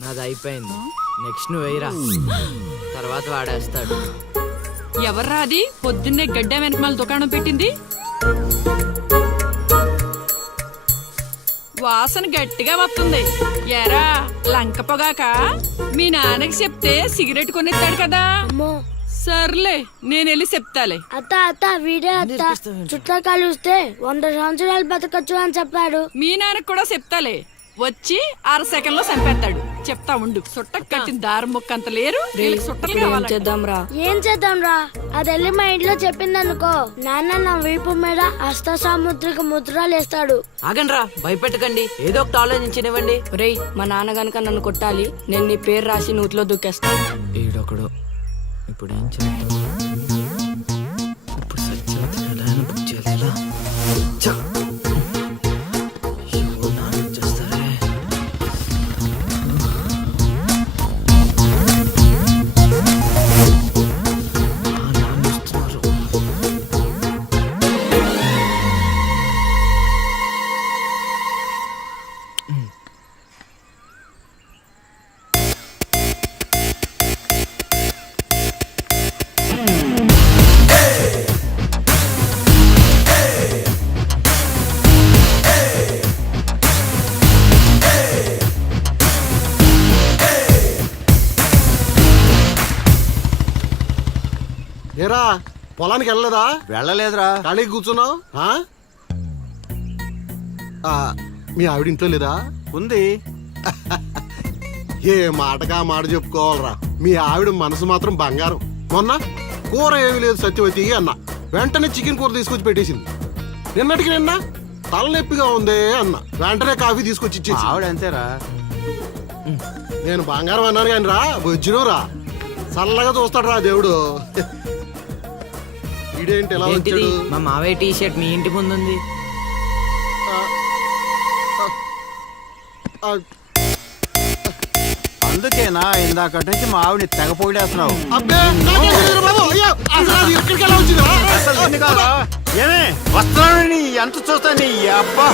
నాది అయిపోయింది. నెక్స్ట్ నువ్వు వేయరా, తర్వాత వాడేస్తాడు. ఎవర్రా అది పొద్దున్నే గడ్డ వెనకమాల దుకాణం పెట్టింది? వాసన గట్టిగా వస్తుంది. ఎరా లంక పొగాక? మీ నాన్నకి చెప్తే సిగరెట్ కొనిస్తాడు కదా. సర్లే నేను వెళ్ళి చెప్తాలే. అత్త అత్త వీడే అత్త చుట్టాలు కలిస్తే 100 సంవత్సరాలు బతకచ్చు అని చెప్పాడు. మీ నాన్నకి కూడా చెప్తాలే, వచ్చి 6 సెకండ్లో చంపేస్తాడు. చెప్తా ఉండు. సుట్టకు కట్టిన దారం ముక్క అంత లేరు. ఏం చేద్దాం రా? అది వెళ్ళి మా ఇంట్లో చెప్పింది అనుకో, నాన్న నా వీపు మీద హస్త సాముద్రిక ముద్రలు వేస్తాడు. ఆగండ్రా, భయపెట్టకండి, ఏదో ఒకటి ఆలోచించనివ్వండి. రేయ్, మా నాన్న గనక నన్ను కొట్టాలి, నేను నీ పేరు రాసి నూతిలో దూకేస్తాను. ఈడొకడు. ఇప్పుడు ఏం చేద్దాం? ఇప్పుడు సత్యవతి ఎలా బుక్ చేయాలి? ఏరా పొలానికి వెళ్ళలేదా? వెళ్ళలేదురా. ఖాళీకి కూర్చున్నావు? మీ ఆవిడ ఇంట్లో లేదా? ఉంది. ఏ మాటగా మాట చెప్పుకోవాలరా, మీ ఆవిడ మనసు మాత్రం బంగారం. మొన్న కూర ఏమీ లేదు సత్యవతి అన్న, వెంటనే చికెన్ కూర తీసుకొచ్చి పెట్టేసింది. నిన్నటికి నిన్న తలనొప్పిగా ఉంది అన్న, వెంటనే కాఫీ తీసుకొచ్చి ఇచ్చేసి. ఆవిడ అంతేరా. నేను బంగారం అన్నాను కానీ రా వచ్చినవు రా, చల్లగా చూస్తాడు రా దేవుడు. ఇదేంటి ఎలా వచ్చాడు? మా మావయ్య టీ షర్ట్ మీ ఇంటి ముందు ఉంది. అందుకేనా ఇందాక నుంచి మా ఆవిడని తెగ పొగిడేస్తున్నావు? ఏమే వస్తున్నాను, ఎంత చూస్తాను అబ్బా.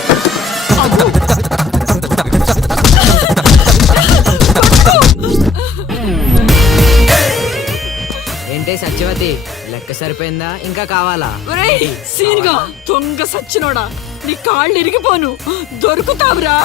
ఏంటే సత్యవతి, లెక్క సరిపోయిందా? ఇంకా కావాలా? సీన్గా దొంగ సచ్చినోడా, నీ కాళ్ళు ఇరిగిపోను, దొరుకుతావురా.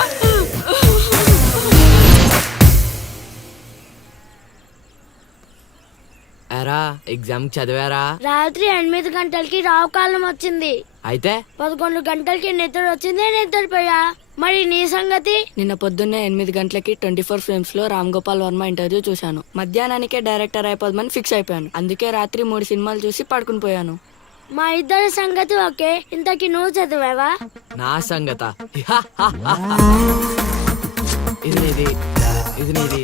ఎరా ఎగ్జామ్ చదివారా? రాత్రి 8 గంటలకి రావు కాలం వచ్చింది. అయితే 11 గంటలకి నిద్ర వచ్చింది, నిద్రపోయా. మరి నీ సంగతి? నిన్న పొద్దున్నే 8 గంటలకి 24 ఫ్రేమ్స్ లో రామ్ గోపాల్ వర్మ ఇంటర్వ్యూ చూశాను. మధ్యాహ్నానికే డైరెక్టర్ అయిపోదామని ఫిక్స్ అయిపోయాను. అందుకే రాత్రి 3 సినిమాలు చూసి పడుకుని పోయాను. మా ఇద్దరి సంగతి ఓకే. ఇంతకి నువ్వు చదివావా? నా సంగత ఇది నీది, ఇది నీది,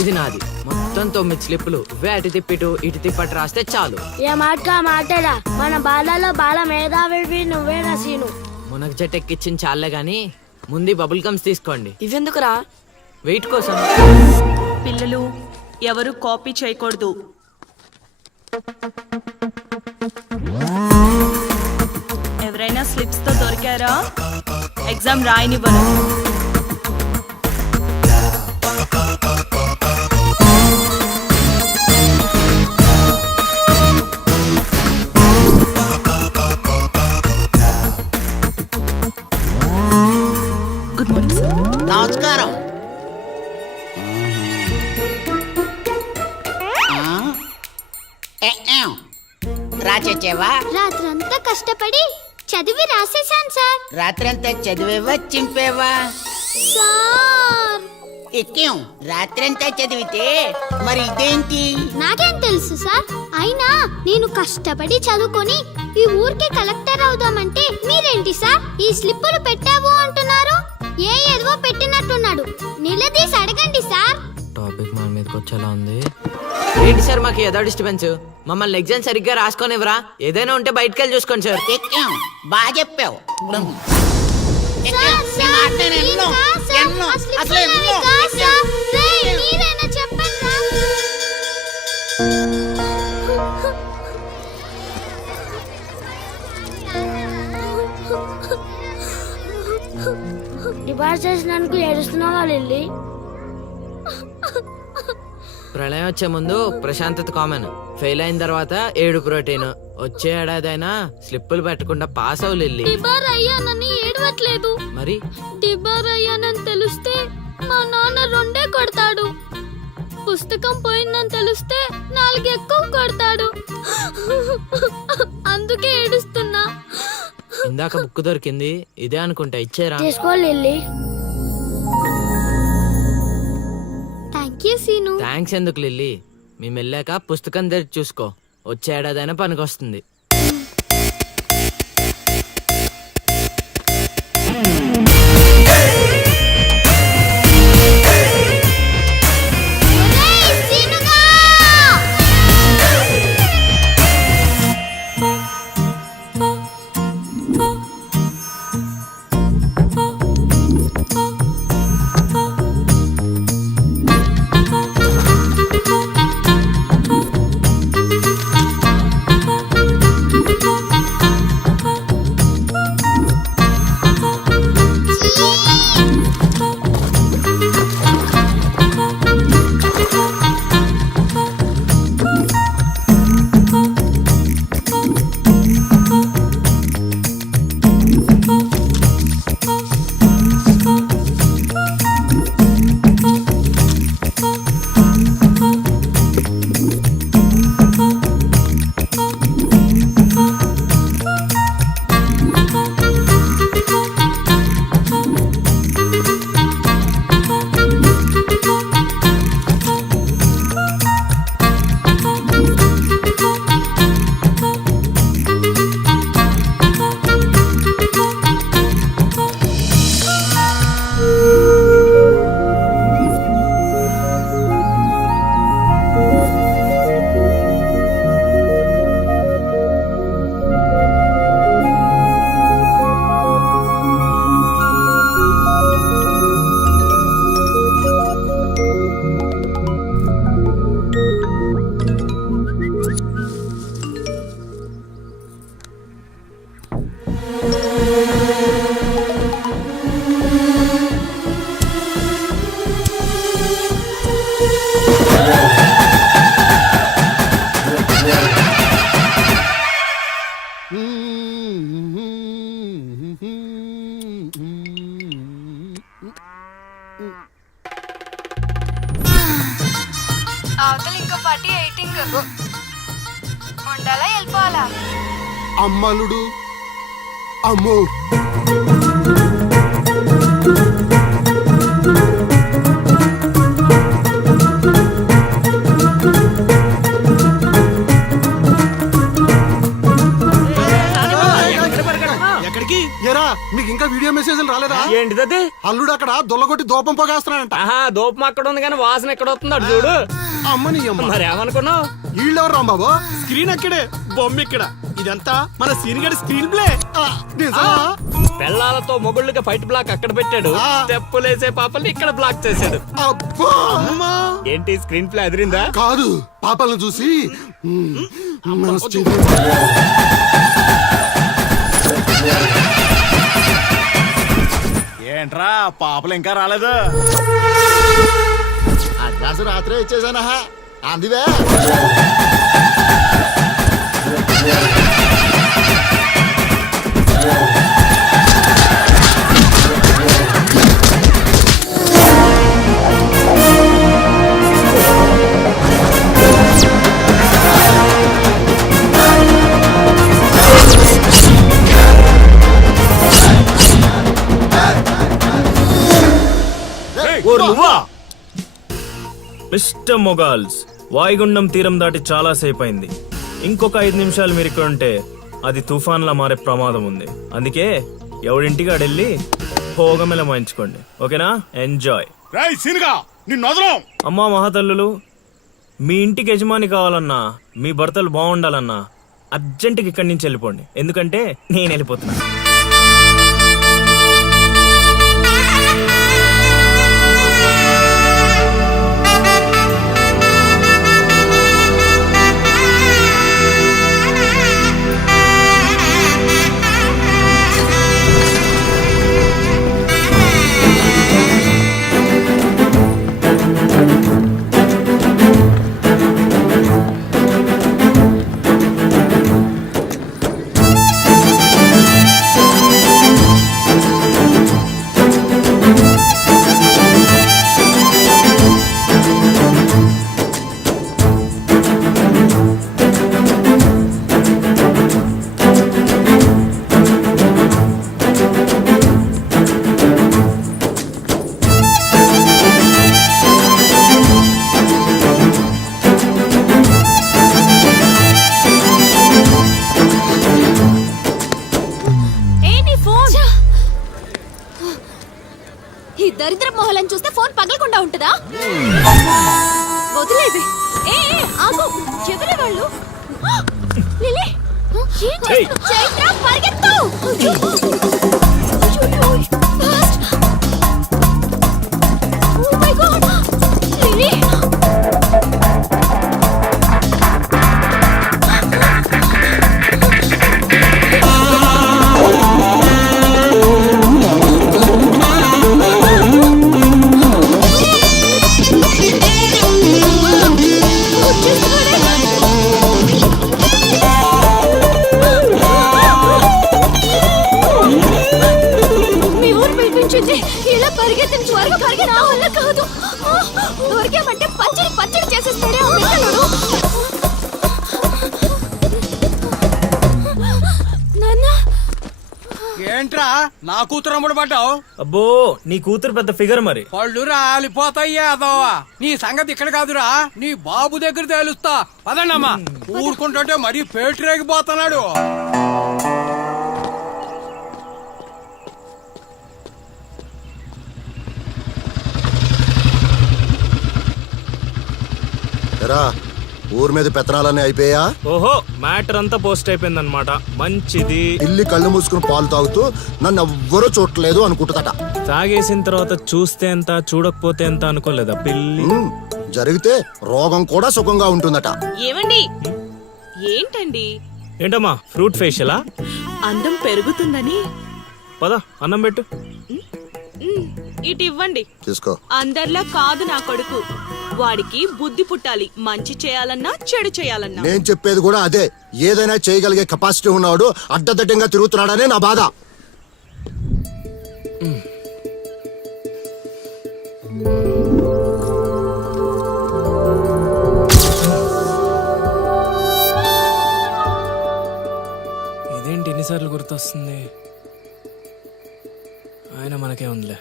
ఇది నాది. మొత్తం 9 స్లిప్పులు. ఇవే అటు తిప్పిటు ఇటు తిప్పటి రాస్తే చాలు. ఏ మాట మాటరా, మన బాలలో బాల మేధావి నువ్వే నసీను. మునగ చెట్టు ఎక్కిచ్చిన చాలే గాని ముందు బబుల్ గమ్స్ తీసుకోండి. ఇవెందుకురా? వెయిట్ కోసం. పిల్లలు ఎవరు కాపీ చేయకూడదు. ఎవరైనా స్లిప్స్ తో దొరికారా? ఎగ్జామ్ రాయనివ్వను. Good morning sir. నమస్కారం. రాచేవా? రాత్రంతా కష్టపడి చదివి రాసేసాను సార్. రాత్రంతా చదివేవా చింపేవా? సార్ ఎక్కేం రాత్రంతా చదివితే మరి ఇదేంటి? నాకేం తెలుసు సార్. అయినా నేను కష్టపడి చదువుకొని ఈ ఊరికి కలెక్టర్ అవుదామంటే మీరేంటి సార్ ఈ స్లిప్పులు పెట్టావు అంటున్నారు? ఏదో పెట్టినట్టున్నాడు. నిలదీసి అడగండి సార్. టాపిక్ మన మీదకి వచ్చేలా ఉంది. ఏంటి సార్ మాకు ఏదో డిస్టర్బెన్స్? మమ్మల్ని ఎగ్జామ్ సరిగ్గా రాసుకొనివ్వరా? ఏదైనా ఉంటే బయటకు వెళ్ళి చూసుకోండి సార్. ఎక్కేం బాగా చెప్పావు. డిపార్ట్ చేసినందుకు ఏడుస్తున్నావా లిల్లీ? ప్రళయం వచ్చే ముందు ప్రశాంతత కామన్, ఫెయిల్ అయిన తర్వాత 7 ప్రోటీన్. వచ్చే ఏడాదైనా స్లిప్పులు పెట్టకుండా పాస్ అవ్వు లిల్లీ. డిబార్ అయ్యానని ఏడవట్లేదు. మరి డిబార్ అయ్యానని తెలిస్తే మా నాన్న 2 కొడతాడు. పుస్తకం పోయిందని తెలిస్తే 4 ఎక్కువ కొడతాడు. అందుకే ఏడుస్తున్నా. ఇందాక బుక్ దొరికింది, ఇదే అనుకుంటా, ఇచ్చేరా. తీసుకో Lily. Thank you Seenu. Thanks ఎందుకు లిల్లీ, మేము వెళ్ళాక పుస్తకం తెరిచి చూసుకో, వచ్చే ఏడాదైనా పనికొస్తుంది. అవతల ఇంకో పార్టీ 18 ఉండాలా వెళ్ళిపోవాలా? అమ్మలుడు అమ్మో. ఎక్కడికి? ఏరా మీకు ఇంకా వీడియో మెసేజ్లు రాలేదా? ఏంటిది? అల్లుడు అక్కడ దొల్లగొట్టి దూపం పోగేస్తున్నాడంట. ఆహా, దూపం అక్కడ ఉంది కానీ వాసన ఎక్కడ వస్తుంది అటు చూడు. అమ్మని అమ్మ, మరి ఏమనుకున్నావు? వీళ్ళెవరు రాంబాబు? స్క్రీన్ అక్కడే, బొమ్మ ఇక్కడ. ఇదంతా మన సీన్ గడి స్క్రీన్ ప్లే. పెళ్ళాలతో మొగుళ్ళకి ఫైట్ బ్లాక్ అక్కడ పెట్టాడు, తెప్పులేసే పాపల్ని ఇక్కడ బ్లాక్ చేశాడు. అబ్బా ఏంటి స్క్రీన్ ప్లే అదిరిందా? కాదు, పాపలను చూసి మనసు చెదిరింది. ఏంట్రా పాపలు ఇంకా రాలేదు? అడ్వాన్స్ రాత్రే ఇచ్చేసానా అందివే. మిస్టర్ మొగాల్స్, వాయుగుండం తీరం దాటి చాలా సేపు అయింది. ఇంకొక 5 నిమిషాలు మీరు ఇక్కడ ఉంటే అది తుఫాన్లా మారే ప్రమాదం ఉంది. అందుకే ఎవడింటికి ఆడెళ్ళి భోగమెల మాయించుకోండి, ఓకేనా? ఎంజాయ్. అమ్మా మహాతల్లులు, మీ ఇంటికి యజమాని కావాలన్నా, మీ భర్తలు బాగుండాలన్నా అర్జెంటుగా ఇక్కడి నుంచి వెళ్ళిపోండి, ఎందుకంటే నేను వెళ్ళిపోతున్నా. ఈ దరిద్ర మొహలను చూస్తే ఫోన్ పగలకుండా ఉంటుందా? వదిలేది. ఏ ఏ, ఆగు. ఎవరే వాళ్ళు? లిలీ, ఏం చేస్తున్నావ్? చైత్ర, పరిగెత్తు. అయ్యో. Fast. Oh my God. Lily. మీ ఊరు పిలిపించింది. ఇలా పరిగెత్తిన త్వరగా పరిగెత్తి నా వల్ల కాదు. దొరికామంటే పచ్చడి పచ్చడి చేసేస్తాడే ఆ పిల్లలు. నాన్న, ఏంట్రా నా కూతురు అమ్ముడు పడ్డావు? అబ్బో నీ కూతురు పెద్ద ఫిగర్ మరి. పళ్ళు రాలిపోతాయ్యా అదోవా. నీ సంగతి ఇక్కడ కాదురా, నీ బాబు దగ్గర తేలుస్తా. పదండమ్మా. ఊరుకుంటుంటే మరీ పేటరేగిపోతున్నాడు. ఎరా ఊరి మీద పెత్తనాలన్నీ అయిపోయా? ఓహో మ్యాటర్ అంతా పోస్ట్ అయిపోయింది అనమాట. మంచిది. ఇల్లి కళ్ళు మూసుకుని పాలు తాగుతూ నన్ను ఎవ్వరూ చూడలేదు అనుకుంటుందట. తాగేసిన తర్వాత చూస్తే ఎంత చూడకపోతే ఎంత అనుకోలేదా పిల్లి? జరిగితే రోగం కూడా సుఖంగా ఉంటుందట. ఏమండి? ఏంటండి? ఏంటమ్మా ఫ్రూట్ ఫేషియలా? అందం పెరుగుతుందని. పద అన్నం పెట్టు. ఇటు ఇవ్వండి. తీసుకో. అందరిలా కాదు నా కొడుకు. వాడికి బుద్ధి పుట్టాలి. మంచి చేయాలన్నా చెడు చేయాలన్నా. నేను చెప్పేది కూడా అదే. ఏదైనా చేయగలిగే కెపాసిటీ ఉన్నవాడు అడ్డదడ్డంగా తిరుగుతున్నాడనే నా బాధ. ఇదేంటి ఎన్నిసార్లు గుర్తొస్తుంది? ఆయన మనకే ఉందిలే.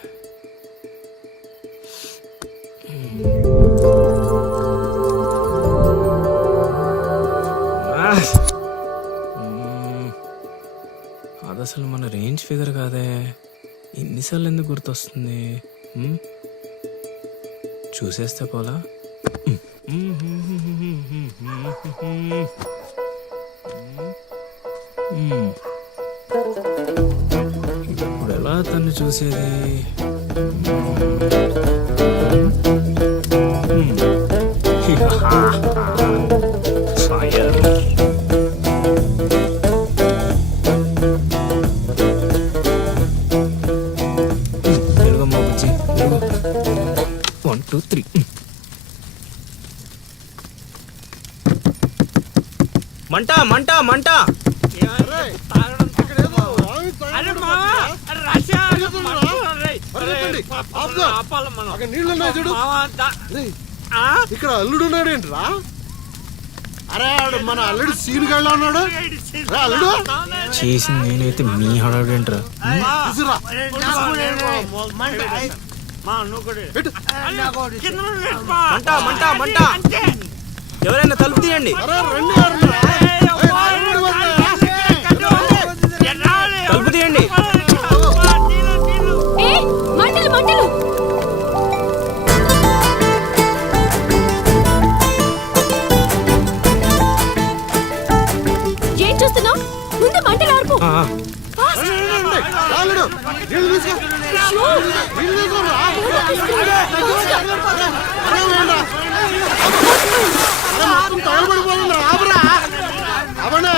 అది అసలు మన రేంజ్ ఫిగర్ కాదే. ఇన్నిసార్లు ఎందుకు గుర్తొస్తుంది? చూసేస్తే పోలా. ఇప్పుడు ఎలా తను చూసేది? తెలుగమ్మ బుజ్జి. 1 2 3. మంట మంట మంట. ఇక్కడ అల్లుడు ఉన్నాడేంట్రా? అరే ఆడు మన అల్లుడు సీన్ గళ్ళ ఉన్నాడు. అల్లుడు చేసింది నేనైతే మీ హడావిడేంట్రా? తీసురా. మంట మంట మంట. ఎవరైనా తలుపు తీయండి. అరే రండి ఆడురా. తలుపు తీయండి. ఏ మంటలు మంటలు. ఏం చూస్తున్నావు? ముందు మంటలు ఆర్పు. అల్లుడు నీళ్ళు తీసుకో. నీళ్ళు తీసుకోరా. మొత్తం తగలబడిపోతుంది. ఆపరా అవనా.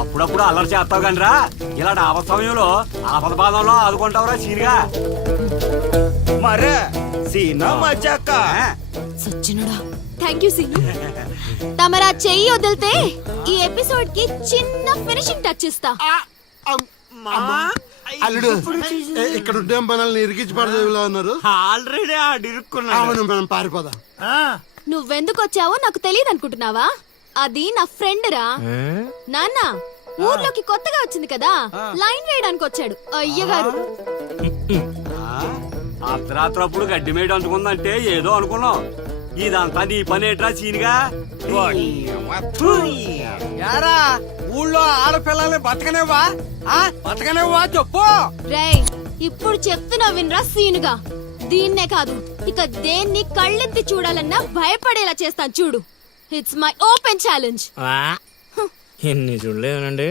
అప్పుడప్పుడు అల్లరి చేస్తావు కానీ రా, ఇలాంటి ఆపద సమయంలో ఆపద బాధంలో ఆదుకుంటావురా సీనిగా. మరే సీనా మచ్చాక. సచ్చినుడా. Thank you Seenu. తమరా చెయ్యి వదిలితే ఈ ఎపిసోడ్ కి చిన్న ఫినిషింగ్ టచ్ ఇస్తా. అల్లుడు ఇక్కడ ఉండే మనల్ని ఇరికించి పడదేవిలో ఉన్నారు. ఆల్రెడీ ఆడిరుక్కున్నా. అవును మనం పారిపోదాం. నువ్వెందుకు వచ్చావో నాకు తెలియదు అనుకుంటున్నావా? అది నా ఫ్రెండ్ రా. నాన్న ఊర్లోకి కొత్తగా వచ్చింది కదా లైన్ వేయడానికి వచ్చాడు అయ్యగారు. అర్ధరాత్రప్పుడు గడ్డి మేడ అందుకుందంటే ఏదో అనుకున్నాం. ఇదంతా నీ పని ఏట్రా సీనిగా? యారా ఊళ్ళో ఆడపిల్లల్ని బతకనేవా బతకనేవా చెప్పు. రేయ్ ఇప్పుడు చెప్తున్నా వినరా సీనుగా. దీన్నే కాదు ఇక దేన్ని కళ్ళెత్తి చూడాలన్నా భయపడేలా చేస్తాను చూడు. It's my open challenge. ఎన్ని చూడలేదనండి.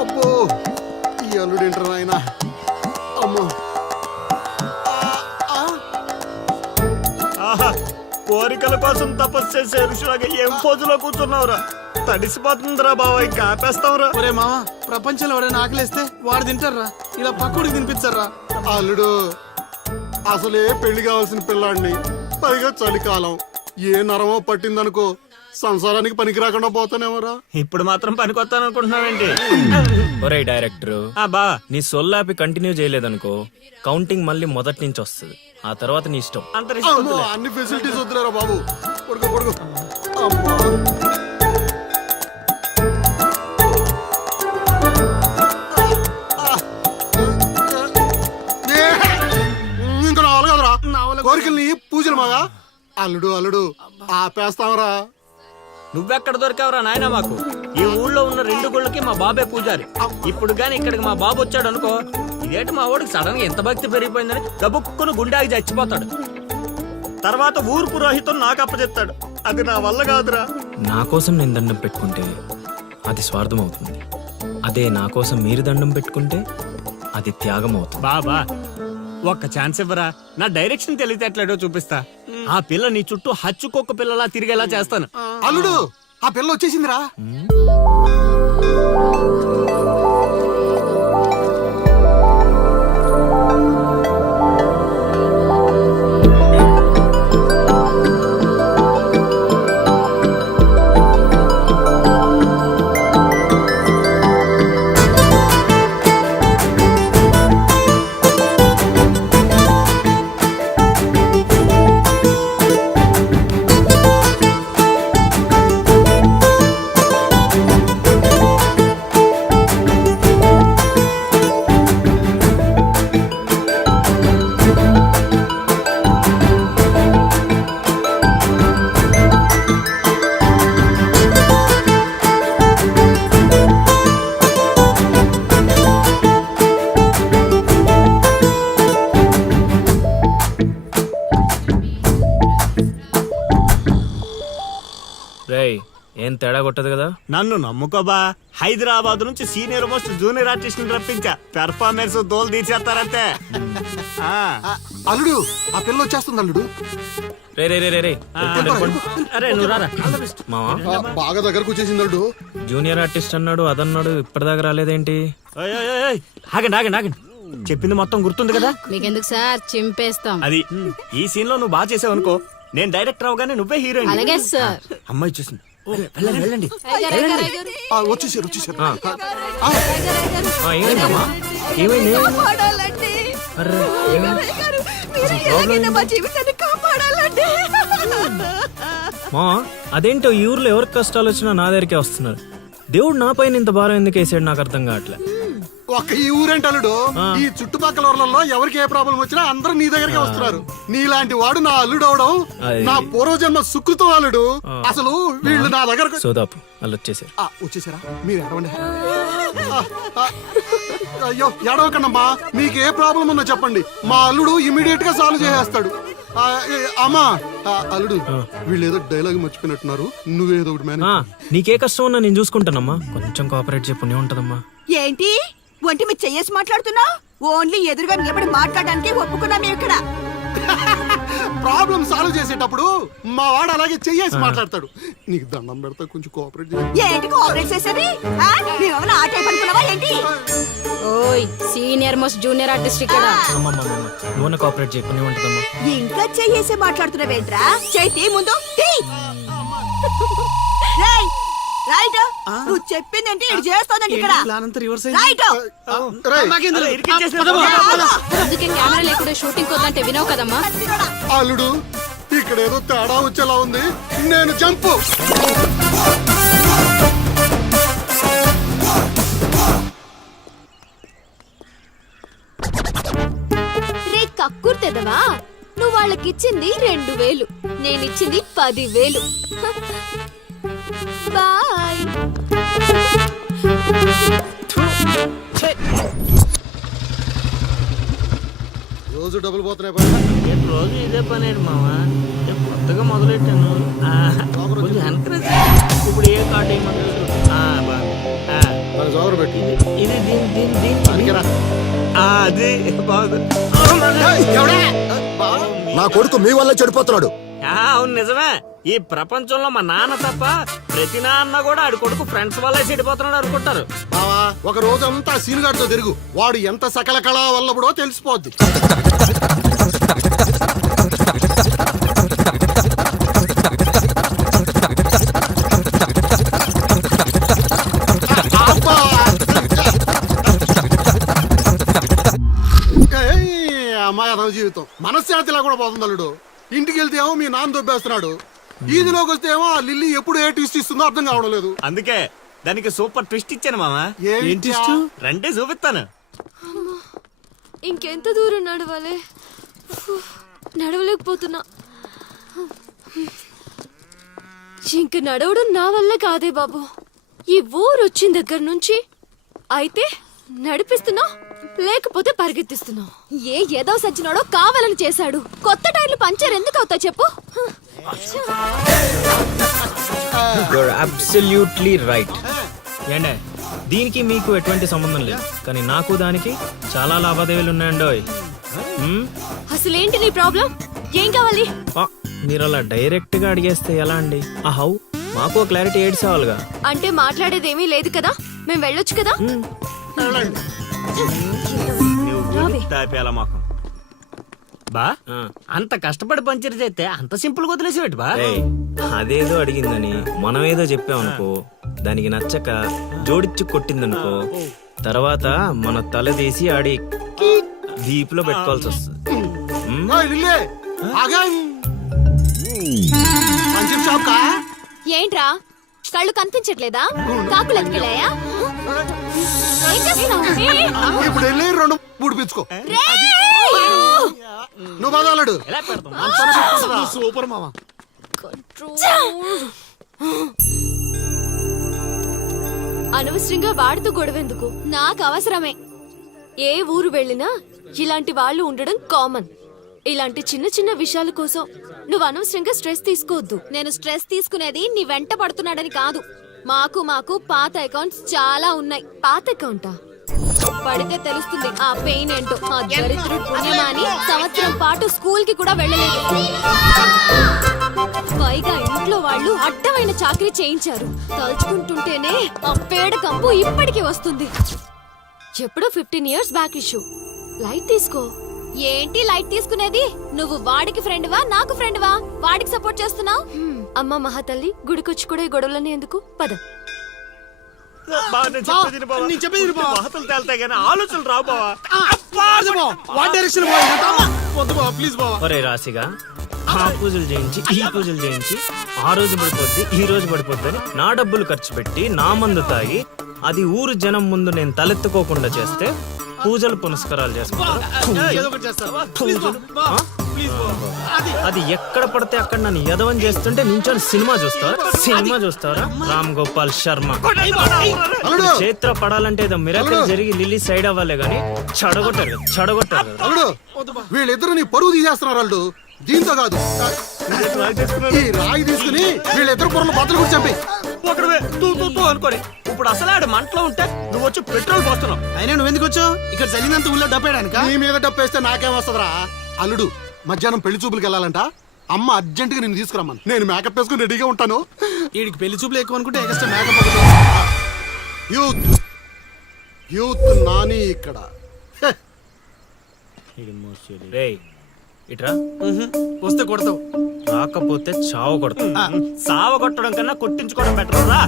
అబ్బో ఈ అల్లుడు ఏంటారు ఆయన. అమ్మో ఆహా, కోరికల కోసం తపస్సు చేసే ఋషులాగా ఏం పోజులో కూర్చున్నావురా? తడిసిపోతుందిరా బావ, ఇంకా ఆపేస్తావురా? ఒరే మామ ప్రపంచంలో ఎవరైనా ఆకలిస్తే వాడు తింటారా, ఇలా పక్కడికి తినిపించారా? అల్లుడు అసలే పెళ్లి కావాల్సిన పిల్లాడిని, పైగా చలికాలం, ఏ నరమో పట్టిందనుకో సంసారానికి పనికి రాకుండా పోతానేమరా. ఇప్పుడు మాత్రం పనికొత్తాను అనుకుంటున్నావేంటి? ఒరే డైరెక్టర్, నీ సొల్లాపి కంటిన్యూ చేయలేదనుకో కౌంటింగ్ మళ్ళీ మొదటి నుంచి వస్తుంది. ఆ తర్వాత నీ ఇష్టం. అమ్మో, అన్ని ఫెసిలిటీస్ వద్దులేరా బాబు. పడుకో పడుకో. అమ్మా ఇంకా నావలు కదరా కోరికల్ని పూజలు మాగా. అల్లుడు అల్లుడు ఆపేస్తావరా. నువ్వెక్కడ దొరికావురా నాయనా మాకు? ఈ ఊళ్ళో ఉన్న 2 గుళ్ళకి మా బాబే పూజారి. ఇప్పుడు గాని ఇక్కడికి మా బాబు వచ్చాడు అనుకో, ఇదేంటి మా వాడికి సడన్ గా ఎంత భక్తి పెరిగిపోయిందని గబుక్కును గుండాకి చచ్చిపోతాడు. తర్వాత ఊరు పురోహితం నాకు అప్పచెప్తాడు. అది నా వల్ల కాదురా. నా కోసం నేను దండం పెట్టుకుంటే అది స్వార్థం అవుతుంది. అదే నా కోసం మీరు దండం పెట్టుకుంటే అది త్యాగం అవుతుంది. బాబా ఒక్క ఛాన్స్ ఇవ్వరా, నా డైరెక్షన్ తెలివితేటలేడో చూపిస్తా. ఆ పిల్ల నీ చుట్టూ హచ్చుకొక్క పిల్లలా తిరిగేలా చేస్తాను. అల్లుడు ఆ పిల్ల వచ్చేసిందిరా. రేయ్, ఏం తేడా కొట్టదు కదా? నన్ను నమ్ముకోబా, హైదరాబాద్ నుంచి సీనియర్ మోస్ట్ జూనియర్ ఆర్టిస్ట్ రప్పించా. పెర్ఫార్మెన్స్ దోలు తీర్చేస్తారంతే. అల్లుడు ఆ పిల్ల వచ్చేస్తుంది అల్లుడు. రే రే రే రే రే, అరే నువ్వు రారా. మావా బాగా దగ్గరకు వచ్చేసింది అల్లుడు. జూనియర్ ఆర్టిస్ట్ అన్నాడు, అదన్నాడు, ఇప్పటిదాకా రాలేదేంటి? ఓయ్, ఓయ్, ఓయ్, ఆగండి ఆగండి ఆగండి. చెప్పింది మొత్తం గుర్తుంది కదా? మీకెందుకు సార్, చింపేస్తాం. అది ఈ సీన్ లో నువ్వు బాగా చేసావు అనుకో, నేను డైరెక్టర్ అవగానే నువ్వే హీరోయిన్. అలాగే సార్. అమ్మాయి చూసింది. వెళ్ళండి వెళ్ళండి. వచ్చేసారు వచ్చేసారు. ఏమైందమ్మా? ఏమైంది? అర్రే, మా అదేంటో ఈ ఊర్లో ఎవరికి కష్టాలు వచ్చినా నా దగ్గరికే వస్తున్నారు. దేవుడు నా పైన ఇంత భారం ఎందుకు వేసాడు నాకు అర్థం కావట్లే. ఒక్క ఈ ఊరేంటి అల్లుడు, ఈ చుట్టుపక్కల ఊర్లలో ఎవరికి ఏ ప్రాబ్లం వచ్చినా అందరూ నీ దగ్గరికి వస్తున్నారు. నీలాంటి వాడు నా అల్లుడు అవడం నా పూర్వజన్మ సుకృతం అల్లుడు. అసలు వీళ్ళు నా దగ్గర సోదాపు వాళ్ళు వచ్చేసారు. వచ్చేసారా? మీరు ఎడవండి. అయ్యో ఎడవకండమ్మా, మీకు ఏ ప్రాబ్లం ఉన్నా చెప్పండి, మా అల్లుడు ఇమీడియట్ గా సాల్వ్ చేసేస్తాడు. అమ్మా అల్లుడు, వీళ్ళు ఏదో డైలాగ్ మర్చిపోయినట్టున్నారు, నువ్వేదో ఒకటి మేనేజ్. నీకే కష్టం ఉన్నా నేను చూసుకుంటానమ్మా. కొంచెం కోఆపరేట్ చెప్పు, పుణ్యం ఉంటదమ్మా. ఏంటి ఒంటి మీద చెయ్యేసి మాట్లాడుతున్నావు? ఓన్లీ ఎదురుగా నిలబడి మాట్లాడడానికి ఒప్పుకున్నాం ఇక్కడ. ప్రాబ్లం సాల్వ్ చేసేటప్పుడు మా వాడు అలాగే చెయ్యేసి మాట్లాడతాడు. నీకు దండం పెడతా, కొంచెం కోఆపరేట్ చేయి. ఏంటి కోఆపరేట్ చేసేది? మేమేమన్నా ఆ టైప్ అనుకున్నావా ఏంటి? ఓయ్, సీనియర్ మోస్ట్ జూనియర్ ఆర్టిస్ట్ ఇక్కడ. నువ్వు కోఆపరేట్ చెప్పు, పుణ్యం ఉంటదమ్మా. ఇంకా చెయ్యేసి మాట్లాడుతున్నావేంట్రా? చేతి ముందు రైట్ నువ్వు చెప్పిందంటే ఇది చేస్తానండి ఇక్కడ ప్లాన్ అంతా రివర్స్ రైట్ అందుకే కెమెరా లేకుండా షూటింగ్ వద్దంటే వినవు కదమ్మా. అల్లుడు ఇక్కడ ఏదో తేడా వచ్చేలా ఉంది, నేను జంపు. రే కక్కుర్తెదవా, నువ్వు వాళ్ళకిచ్చింది 2000, నేనిచ్చింది 10,000. బాయ్. రోజు డబ్బులు పోతున్నాయి పైన. రోజు ఇదే పని ఏంటి మావా, కొత్తగా మొదలెట్టాను. కొంచెం encourage చేయి. ఇప్పుడు ఏ కార్డు వేయమంటారు? మరి జోరు పెట్టి ఇది దీని పనికిరా. అది బాగుంది. నా కొడుకు మీ వల్ల చెడిపోతున్నాడు. అవును నిజమే. ఈ ప్రపంచంలో మా నాన్న తప్ప ప్రతి నాన్న కూడా ఆడి కొడుకు ఫ్రెండ్స్ వల్లే చెడిపోతున్నాడు అనుకుంటారు. బావా ఒక రోజంతా సీనుగాడితో తిరుగు, వాడు ఎంత సకల కళా వల్లబడో తెలిసిపోద్ది. అబ్బా! ఏయ్, అమ్మాయి అదవ జీవితం మనశ్శాంతిలా కూడా పోతుంది అల్లుడు. ఇంటికి వెళ్తే ఏమో మీ నాన్న దొబ్బేస్తున్నాడు, ఈదిలోకి వస్తే ఏమో ఆ లిల్లీ ఎప్పుడు ఏ ట్విస్ట్ ఇస్తుందో అర్థం కావడం లేదు. అందుకే దానికి సూపర్ ట్విస్ట్ ఇచ్చాను మామా. ఏంటి రండి చూపిస్తాను. ఇంకెంత దూరం నడవాలి, నడవలేకపోతున్నా. ఇంక నడవడం నా వల్ల కాదే బాబు. ఈ ఊరు వచ్చిన దగ్గర నుంచి అయితే నడిపిస్తున్నా, లేకపోతే పరిగెత్తిస్తున్నా. ఏ ఏదో సచ్చినాడో కావాలని చేశాడు. కొత్త టైర్లు పంచర్ ఎందుకు అవుతా చెప్పు. Absolutely right. ఏండే దీనికి మీకు ఎటువంటి సంబంధం లేదు, కానీ నాకు దానికి చాలా లావాదేవీలు ఉన్నాయండోయ్. అసలేంటి నీ ప్రాబ్లం? ఏం కావాలి? మీరు అలా డైరెక్ట్ గా అడిగేస్తే ఎలా అండి? హౌ మాకు క్లారిటీ ఏడ్చేవాళ్ళుగా. అంటే మాట్లాడేదేమీ లేదు కదా, మేము వెళ్ళొచ్చు కదా. మాకు బా అంత కష్టపడి పంచర్ చేస్తే అంత సింపుల్ గా వదిలేసేవాటి బా. అదేదో అడిగిందని మనం ఏదో చెప్పామనుకో, దానికి నచ్చక జోడిచ్చి కొట్టిందనుకో, తర్వాత మన తల తీసి ఆడి దీపులో పెట్టుకోవాల్సి వస్తుంది. ఏంట్రా కళ్ళు కనిపించట్లేదా? కాకులు ఎత్తుకెళ్ళాయా? ఏం చేస్తున్నావ్? ఇప్పుడు వెళ్ళి 2 పుడిపించుకో. నువ్వు బాధాలడు సూపర్ మామ. అనవసరంగా వాడితో గొడవెందుకు? నాకు అవసరమే. ఏ ఊరు వెళ్ళినా ఇలాంటి వాళ్ళు ఉండడం కామన్. ఇలాంటి చిన్న చిన్న విషయాల కోసం నువ్వు అనవసరంగా స్ట్రెస్ తీసుకోవద్దు. నేను స్ట్రెస్ తీసుకునేది నీ వెంట పడుతున్నాడని కాదు. మాకు పాత అకౌంట్స్ చాలా ఉన్నాయి. పాత అకౌంటా? పడితే తెలుస్తుంది ఆ పెయిన్ ఏంటో. ఆ దరిద్రుడు పుణ్యమాని సంవత్సరం పాటు స్కూల్ కి కూడా వెళ్ళలేదు. పైగా ఇంట్లో వాళ్ళు అడ్డమైన చాకరీ చేయించారు. తలుచుకుంటుంటేనే ఆ పేడ కంపు ఇప్పటికీ వస్తుంది. ఎప్పుడో 15 years బ్యాక్ ఇష్యూ. లైట్ తీసుకో. ఏంటి లైట్ తీసుకునేది? నువ్వు వాడికి ఫ్రెండ్వా నాకు ఫ్రెండ్వా? వాడికి సపోర్ట్ చేస్తున్నావు? అమ్మ మహాతల్లి గుడికొచ్చి కూడా ఈ గొడవలన్నీ ఎందుకు? పద. ఆలోచనలు రావు బావా. ఒరే రాశిగా ఆ పూజలు చేయించి ఈ పూజలు చేయించి ఆ రోజు పడిపోద్ది ఈ రోజు పడిపోద్ది అని నా డబ్బులు ఖర్చు పెట్టి నా మందు తాగి అది ఊరు జనం ముందు నేను తలెత్తుకోకుండా చేస్తే పూజలు పునస్కారాలు చేసుకుంటారు. అది ఎక్కడ పడితే అక్కడ నన్ను యదవం చేస్తుంటే నించొని సినిమా చూస్తారా? రామ్ గోపాల్ శర్మ. చేత్ర పడాలంటే ఏదో మిరాకిల్ జరిగి లిల్లీ సైడ్ అవ్వాలే గాని చెడగొట్టారు. అల్లుడు వీళ్ళిద్దరు నీ పరువు తీసేస్తున్నారు అల్లుడు. దీంతో కాదు, ఈ రాయి తీసుకుని వీళ్ళిద్దరు పొరలు బద్దలు కూడా చంపి ఒకడే అనుకోని ఇప్పుడు అసలు ఆడు మంటలో ఉంటే నువ్వు వచ్చి పెట్రోల్ పోస్తున్నావు. అయినా నువ్వెందుకు వచ్చావు? ఇక్కడ జరిగినంత ఊళ్ళో డబ్బేయడానిక? నీ మీద డప్పేస్తే నాకేం వస్తుందిరా? అల్లుడు మధ్యాహ్నం పెళ్లి చూపులకు వెళ్ళాలంట. అమ్మ అర్జెంట్ గా నేను తీసుకురమ్మను. నేను మేకప్ వేసుకుని రెడీగా ఉంటాను. వీడికి పెళ్లి చూపులు ఎక్కువ అనుకుంటే ఎక్స్ట్రా మేకప్. యూత్ నాని ఇక్కడ. రేయ్ ఇట్రా. వస్తే కొడతావు, రాకపోతే చావ కొడతావు. సావ కొట్టడం కన్నా కొట్టించుకోవడం బెటర్ రా.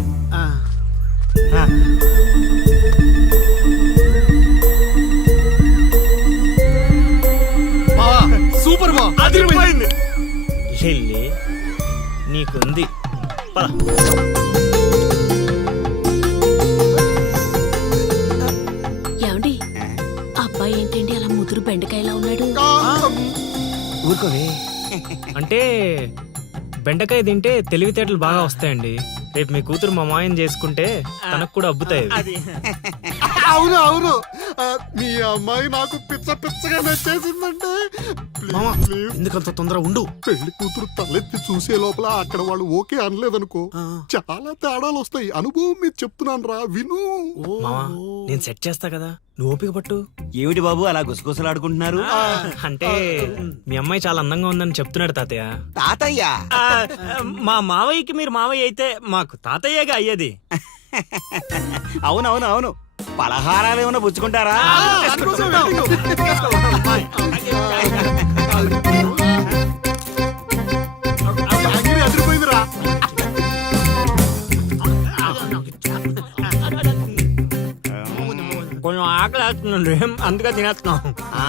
సూపర్ బా అదిరిపోయింది. లిల్లీ నీకుంది పద. ఏమండి అబ్బాయి ఏంటండి అలా ముదురు బెండకాయలా ఉన్నాడు? ఊరుకోవే. అంటే బెండకాయ తింటే తెలివితేటలు బాగా వస్తాయండి. రేపు మీ కూతురు మా మాయం చేసుకుంటే తనకు కూడా అబ్బుతాయి అవి. అవును అవును మీ అమ్మాయి నాకు పిచ్చ పిచ్చగా నచ్చేసిందంటే ఎందుకంత తొందర ఉండు. పెళ్లి కూతురు తలెత్తి చూసే లోపల అక్కడ వాళ్ళు ఓకే అనలేదనుకో చాలా తేడాలు వస్తాయి. అనుభవం మీద చెప్తున్నాను రా, విను. మావా నేను సెట్ చేస్తా కదా, నువ్వు ఓపిక పట్టు. ఏమిటి బాబు అలా గుసగుసలాడుకుంటున్నారు? అంటే మీ అమ్మాయి చాలా అందంగా ఉందని చెప్తున్నాడు తాతయ్య. తాతయ్య మా మావయ్యకి మీరు మావయ్య అయితే మాకు తాతయ్యగా అయ్యేది. అవునవును అవును. పలహారాలు ఏమైనా పుచ్చుకుంటారా? అదిరిపోయిందిరా. కొంచెం ఆకలి వేస్తుందండి, అందుకే తినేస్తున్నాం. ఆ,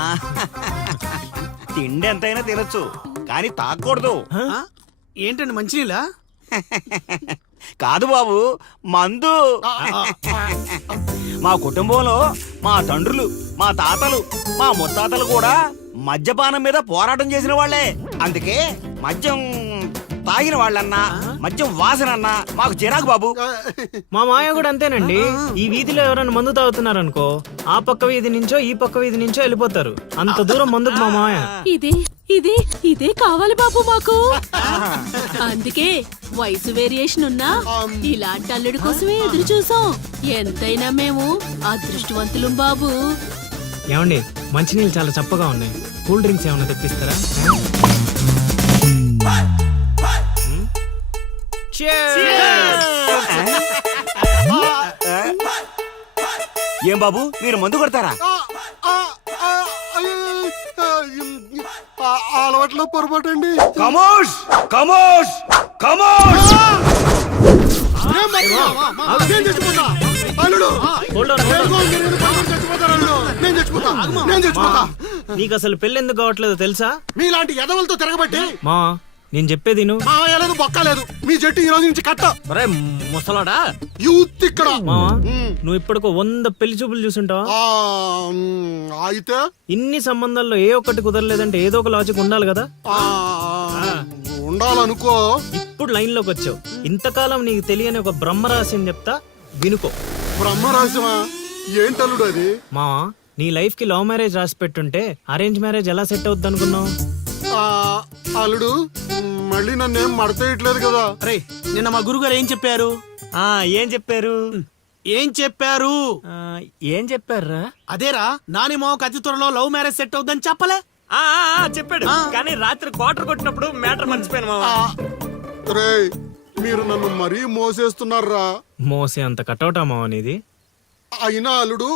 తిండి ఎంతైనా తినొచ్చు కానీ తాగకూడదు. ఏంటండి మంచినీళ్ళ? కాదు బాబు, మందు. మా కుటుంబంలో మా తండ్రులు, మా తాతలు, మా ముత్తాతలు కూడా మద్యపానం మీద పోరాటం చేసిన వాళ్లే. అందుకే మద్యం తాగిన వాళ్ళన్నా మద్యం వాసనన్నా మాకు చిరాకు బాబు. మా మాయ కూడా అంతేనండి. ఈ వీధిలో ఎవరైనా మందు తాగుతున్నారనుకో ఆ పక్క వీధి నుంచో ఈ పక్క వీధి నుంచో వెళ్ళిపోతారు. అంత దూరం మందుకు మా మాయ. ఇదే కావాలి బాబు మాకు. అందుకే వయసు వేరియేషన్ ఉన్నా ఇలాంటి అల్లుడి కోసమే ఎదురు చూసాం. ఎంతైనా మేము అదృష్టవంతులు బాబు. ఏమండి మంచినీళ్ళు చాలా చప్పగా ఉన్నాయి, కూల్ డ్రింక్స్ ఏమైనా తెప్పిస్తారా? ఏం బాబు మీరు మందు కొడతారా? అలవాట్లో పొరపాటు అండి. కమోష్ కమోష్ కమోష్. నేను చచ్చిపోతా అల్లుడు. నేను చచ్చిపోతా. నీకు అసలు పెళ్లి ఎందుకు కావట్లేదో తెలుసా? మీలాంటి ఎదవలతో తిరగబట్టి మా నేను చెప్పేది నువ్వు. మావయ్యలేదు బొక్కలేదు. మీ జట్టు ఈ రోజు నుంచి కట్ట. ముసలాడా యూత్ ఇక్కడ. మావా నువ్వు ఇప్పటికో 100 పెళ్లి చూపులు చూసుంటావా? అయితే ఇన్ని సంబంధాల్లో ఏ ఒక్కటి కుదరలేదంటే ఏదో ఒక లాజిక్ ఉండాలి కదా. ఉండాలనుకో. ఇప్పుడు లైన్ లోకి వచ్చావు. ఇంతకాలం నీకు తెలియని ఒక బ్రహ్మరహస్యం చెప్తా వినుకో. బ్రహ్మరహస్యమా? ఏంటల్లుడు అది? మావా నీ లైఫ్ కి లవ్ మ్యారేజ్ రాసి పెట్టుంటే అరేంజ్ మ్యారేజ్ ఎలా సెట్ అవుద్ది అనుకున్నావు? అల్లుడు మళ్ళీ నన్నేం మడతేయట్లేదు కదా. అరే నిన్న మా గురుగారు ఏం చెప్పారు? ఏం చెప్పారు? ఏం చెప్పారు? ఏం చెప్పారా? అదేరా నాని మావకు అతి త్వరలో లవ్ మ్యారేజ్ సెట్ అవుద్దని చెప్పలే? చెప్పాడు కానీ రాత్రి క్వార్టర్ కొట్టినప్పుడు మ్యాటర్ మర్చిపోయాను మావా. రేయ్ మీరు నన్ను మరీ మోసేస్తున్నారా? మోసే అంత కటౌటా మావా నీది? అయినా అల్లుడు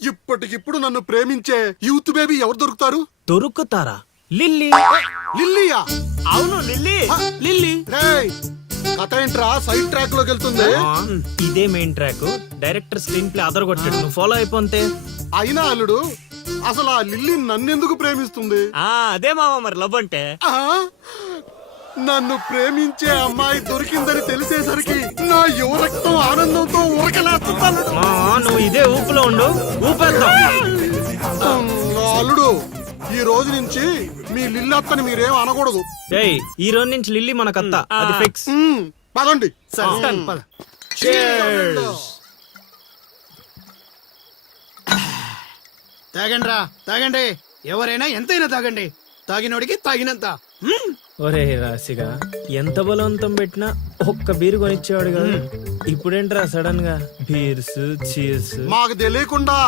ఇప్పటికిప్పుడు నన్ను ప్రేమించే యూత్ బేబీ ఎవరు దొరుకుతారు? దొరుకుతారా? లిల్లీ. లిల్లీయా? అవును లిల్లీ. లిల్లీ రేయ్ కథ ఏంట్రా సైడ్ ట్రాక్ లోకి వెళ్తుంది. ఇదే main track. Director screenplay అదరగొట్టాడు, నువ్వు ఫాలో అయిపోతే. అయినా అల్లుడు అసలు ఆ లిల్లీ నన్నెందుకు ప్రేమిస్తుంది? అదే మావా మరి లవ్ అంటే. నన్ను ప్రేమించే అమ్మాయి దొరికిందని తెలిసేసరికి నా యువ రక్తం ఆనందంతో ఉరకలేస్తున్నాను. నువ్వు ఇదే ఊపులో ఉండు, ఊపేద్దాం. అల్లుడు ఈ రోజు నుంచి మీ లిల్లత్తని మీరేం అనకూడదు. ఏయ్ ఈ రోజు నుంచి లిల్లీ మన కత్త, అది ఫిక్స్. పదండి. తాగండి రా తాగండి, ఎవరైనా ఎంతైనా తాగండి, తాగినోడికి తాగినంత. ఒరే రాశిగా ఎంత బలవంతం పెట్టినా ఒక్క బీరు కొనిచ్చేవాడు కదా, ఇప్పుడేంట్రా సడన్ గా బీర్స్ చీర్స్? మాకు తెలియకుండా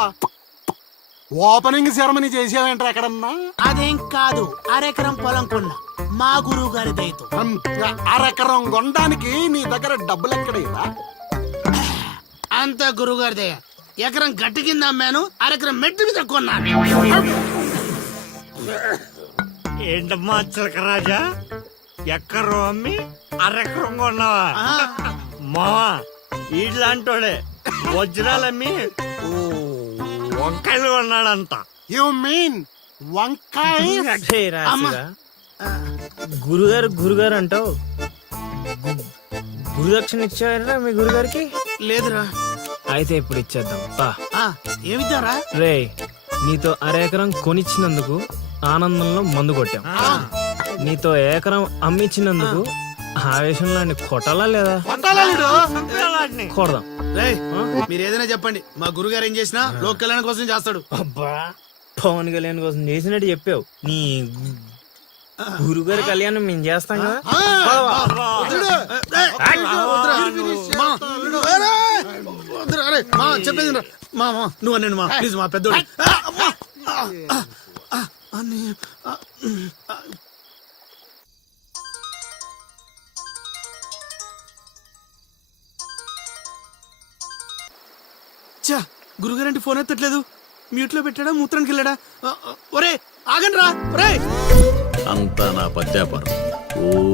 ఓపెనింగ్ సెరమనీ చేసేదంటారు ఎక్కడన్నా? అదేం కాదు, అరెకరం పొలం కొన్న మా గురువు గారి దయతో. అరెకరం కొనడానికి నీ దగ్గర డబ్బులు ఎక్కడేరా? అంత గురువు గారి దయ. ఎకరం గట్టి కింద అమ్మాను, అరెకరం మెట్టు మీద కొన్నాను. ఏంటమ్మా చిలకరాజా, ఎక్కరు అమ్మి అరెక్కరం కొన్నావా? మావా ఇట్లాంటోడే వజ్రాలమ్మి వంకాయలు ఉన్నాడంట. యు మీన్ వంకాయ? హే రాశిగా, గురుగారు గురుగారు అంటావు, గురుదక్షిణ ఇచ్చారా మీ గురుగారికి? లేదురా. అయితే ఇప్పుడు ఇచ్చేద్దాం పా. ఏమిద్దారా? రే, నీతో అరెకరం కొనిచ్చినందుకు ఆనందంలో మందు కొట్టాం, నీతో ఏకరం అమ్మిచ్చినందుకు ఆవేశంలో ఆయన కొట్టాలా లేదా? కొడదాం. మీరు ఏదైనా చెప్పండి, మా గురుగారు ఏం చేసినా లోక్ కళ్యాణం కోసం చేస్తాడు. అబ్బా, పవన్ కళ్యాణ్ కోసం చేసినట్టు చెప్పావు. నీ గురుగారి కళ్యాణం మేము చేస్తాం కదా. చెప్పేది మా నువ్వు అన్నాను మా ప్లీజ్ మా పెద్దోడు. చా, గురుగారంటే ఫోన్ ఎత్తట్లేదు. మ్యూట్ లో పెట్టాడా, మూత్రానికి వెళ్ళాడా? ఒరే ఆగండి రా. ఒరే, అంతా నా పత్యాపారం. ఓం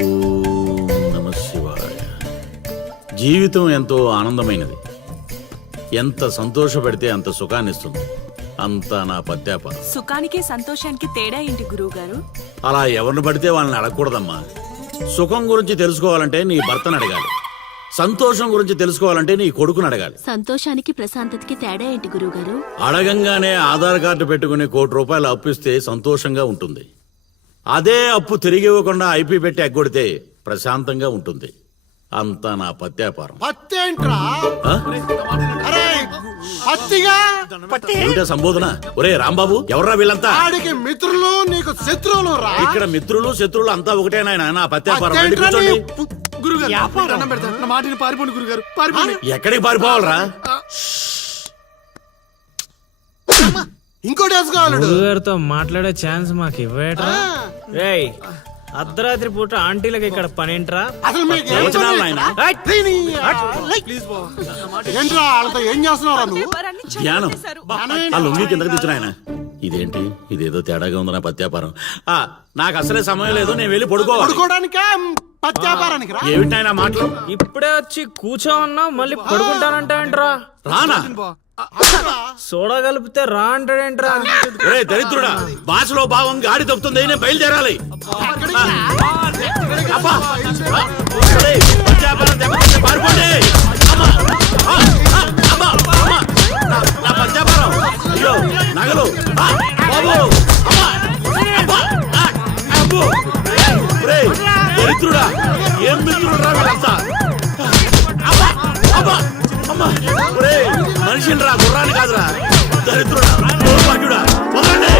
నమః శివాయ. జీవితం ఎంతో ఆనందమైనది. ఎంత సంతోషపెడితే అంత సుఖాన్ని ఇస్తుంది. అంతా నా పత్యాపారం. సుఖానికి సంతోషానికి తేడా ఏంటి గురువుగారు? అలా ఎవరిని పడితే వాళ్ళని అడగకూడదమ్మా. సుఖం గురించి తెలుసుకోవాలంటే నీ భర్తను అడగాలి, సంతోషం గురించి తెలుసుకోవాలంటే నీ కొడుకుని అడగాలి. సంతోషానికి ప్రశాంతతకి తేడా ఏంటి గురువుగారు? అడగంగానే ఆధార్ కార్డు పెట్టుకుని ₹1,00,00,000 అప్పు ఇస్తే సంతోషంగా ఉంటుంది. అదే అప్పు తిరిగి ఇవ్వకుండా ఐపీ పెట్టి ఎగ్గొడితే ప్రశాంతంగా ఉంటుంది. అంతా నా పత్యాపారం. పత్తేంట్రా? ఆ? అరే పత్తిగా ఏమిటా సంబోధన? ఒరే రాంబాబు, ఎవర్రా వీళ్ళంతా? ఆడికి మిత్రులు నీకు శత్రువులు రా. ఇక్కడ మిత్రులు శత్రువులు అంతా ఒకటే నాయన. నా పత్యాపారం. వెళ్ళి కూర్చోండి. గురుగారు దండం పెడతాను, నా మాటని పారిపోండి గురుగారు, పారిపోండి. ఎక్కడికి పారిపోవాలరా? ఇంకోటి వేసుకోవాలి. గురుగారితో మాట్లాడే ఛాన్స్ మాకు ఇవ్వేట్రా? రేయ్, అర్ధరాత్రి పూట ఆంటీలకు ఇక్కడ పనేంట్రా? అసలు మీకు ఏం ప్రవచనాలు పని? నాయనా? దీని- ఏంట్రా వాళ్ళతో ఏం చేస్తున్నారా నువ్వు? ధ్యానం. ఆ లుంగి కిందకి తెచ్చిన ఆయన. ఇదేంటి, ఇదేదో తేడాగా ఉంది నా పత్యాపారం. నాకు అసలే సమయం లేదు, నేను వెళ్ళి పడుకోవాలి. పడుకోవడానికా పత్యాపారానికి రా. ఏమిటి ఆయన మాటలు? ఇప్పుడే వచ్చి కూర్చోమన్నా మళ్ళీ పడుకుంటానంటావేంట్రా? రానా? సోడా కలిపితే రా అంటాడేంట్రా? ఒరే దరిద్రుడా, భాషలో భావం గాడి తప్పుతుంది, నేను బయలుదేరాలి. అబ్బా! ఒరేయ్, పత్యాపారం దెబ్బతింటే పారిపోండి. అమ్మా! అమ్మా! అమ్మా! నా పత్యాపారం. అయ్యో, నగలు. బాబు! అమ్మా! అబ్బా! అబ్బో! ఒరేయ్, దరిద్రుడా, ఏం మిత్రుడురా వీళ్ళంతా? అబ్బా! అబ్బా! అమ్మా! ఒరేయ్, మనిషిని రా, గుర్రాన్ని కాదురా. దరిద్రుడా, దౌర్భాగ్యుడా, వదలండి.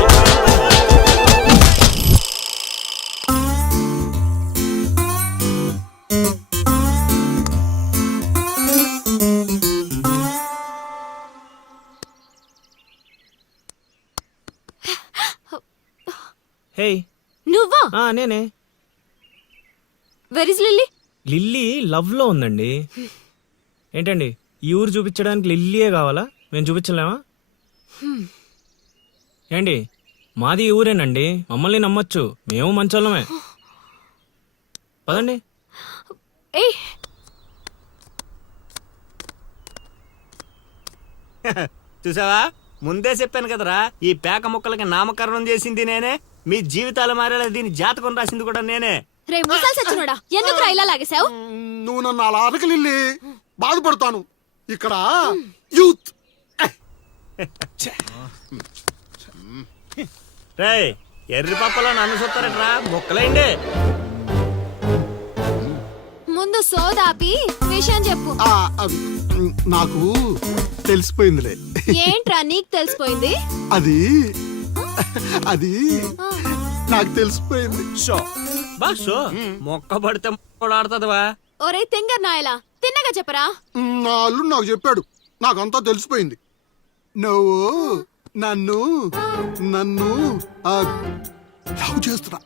హే, నువ్వా? నేనే. Where is lily? Lily love లో ఉందండి. ఏంటండి, ఈ ఊరు చూపించడానికి లిల్లీయే కావాలా? మేము చూపించలేమా? ఏంటి, మాది ఈ ఊరేనండి, మమ్మల్ని నమ్మొచ్చు, మేము మంచోళ్ళమే. పదండి. ఏయ్, చూసావా, ముందే చెప్పాను కదరా, ఈ పేక ముక్కలకి నామకరణం చేసింది నేనే, మీ జీవితాలు మారేలా దీని జాతకం రాసింది కూడా నేనే. రే ముసలి సచ్చినోడా, ఎందుకురా ఇలా లాగేశావు? నువ్వు నన్ను అలా అరకలిల్లి బాధపడతాను. ఇక్కడ యూత్. రేయ్, ఎర్రి పప్పలో నన్ను చూస్తారట్రా, ముక్కలేండి. ముందు సోదాపి విషయం చెప్పు. నాకు తెలిసిపోయిందిలే. ఏంట్రా నీకు తెలిసిపోయింది? అది అది నాకు తెలిసిపోయింది. బాషో మొక్క పడితే కూడా ఆడుతుందివా? ఒరే తింగర్ నాయలా, తిన్నగా చెప్పరా. నా అల్లుడు నాకు చెప్పాడు, నాకంతా తెలిసిపోయింది. నువ్వు నన్ను నన్ను లవ్ చేస్తున్నా.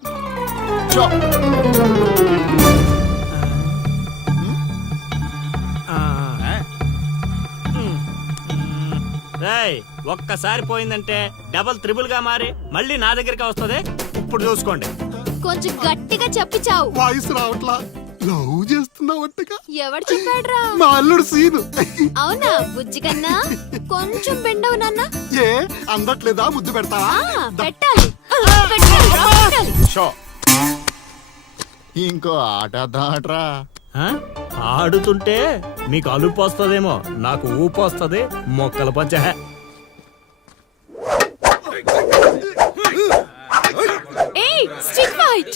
రేయ్, ఒక్కసారి పోయిందంటే డబల్ త్రిబుల్ గా మారి మళ్ళీ నా దగ్గరికి వస్తుంది. ఇప్పుడు చూసుకోండి. కొంచెం గట్టిగా చెప్పి చావు. వాయిస్ రావట్లా. లవ్ చేస్తున్నా. వచ్చేసిందా ఒట్టుగా? ఎవడు చెప్పాడ్రా? మా అల్లుడు సీను. అవునా బుజ్జి కన్నా కొంచెం బెండవు నాన్న. ఏ అందట్లేదా? ముద్దు పెడతావా? పెట్టాలి పెట్టాలిరా, పెట్టాలి. ఇంకో ఆట ఆడరా. ఆ? ఆడుతుంటే మీకు అలుపు వస్తుందేమో, నాకు ఊపు వస్తుంది. మొక్కల పంచ ఏయ్ స్టిక్ ఫైట్.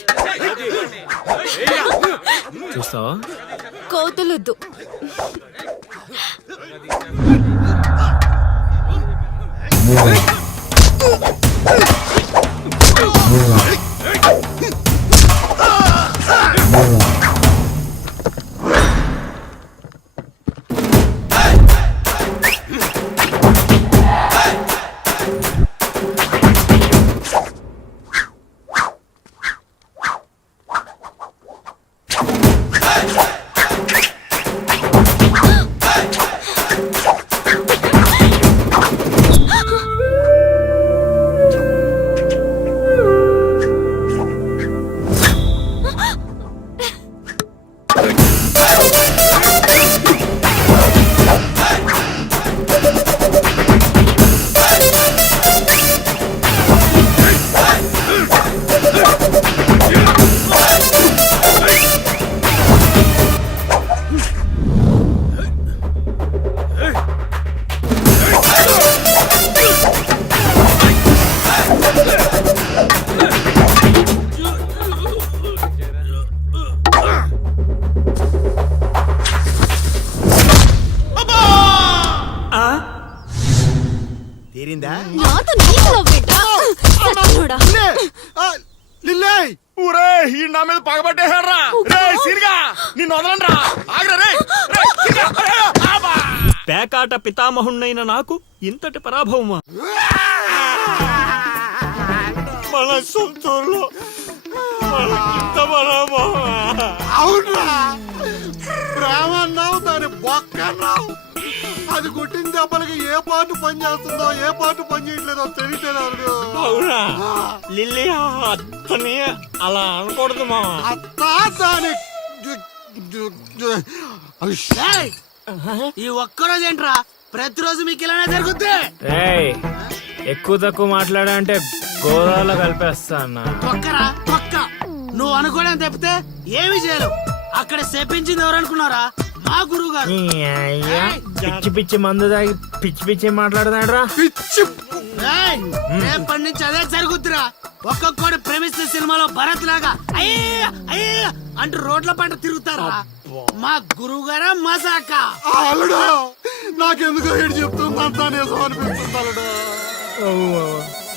చూస్తావా? కోతులొద్దు. తీరిందా? నాతో నీకు లవ్వేంటా? సచ్చినోడా. ఊరే ఈ నా మీద పగబట్టేశాడ్రా. రేయ్ సిరిగా నిన్ను వదలండ్రా. ఆగ్రా రేయ్. రేయ్ సిరిగా. ఆబా. పేకాట పితామహుణ్ణైన నాకు ఇంతటి పరాభవమా? మన సొంతూరులో ఇంత పరాభవమా? అవునరా, ప్రేమ అన్నావు, దాని బొక్క అన్నావు. అది కొట్టిన దెబ్బలకి ఏ పాటు పని చేస్తుందో ఏ పాటు పని చేయట్లేదో తెలియట్లేదు. అవునా లిల్లీ, అత్తని అలా అనకూడదు మా. అత్తా దాని ఈ ఒక్కరోజు ఏంట్రా, ప్రతిరోజు మీకు ఇలానే జరుగుద్ది. ఏయ్, ఎక్కువ తక్కువ మాట్లాడా అంటే గోదావరిలో కలిపేస్తా అన్న. తొక్కరా తొక్క. నువ్వు అనుకోవడం తప్పితే ఏమి చేయలేవు. అక్కడ చెప్పించింది ఎవరు అనుకున్నారా? మా గురువు గారు. ఈ అయ్యా, పిచ్చి పిచ్చి మందు తాగి పిచ్చి పిచ్చి మాట్లాడుతున్నాడురా. పిచ్చి రేపటి నుంచి అదే జరుగుద్దిరా. ఒక్కొక్కడు ప్రేమిస్తే సినిమాలో భరత్ లాగా అయ్యా అయ్యా అంటూ రోడ్ల పంట తిరుగుతారా. మా గురువు గారా మజాక. అల్లుడు, నాకెందుకో ఏడు చెప్తుందంతా నిజం అనిపిస్తుంది అల్లుడు.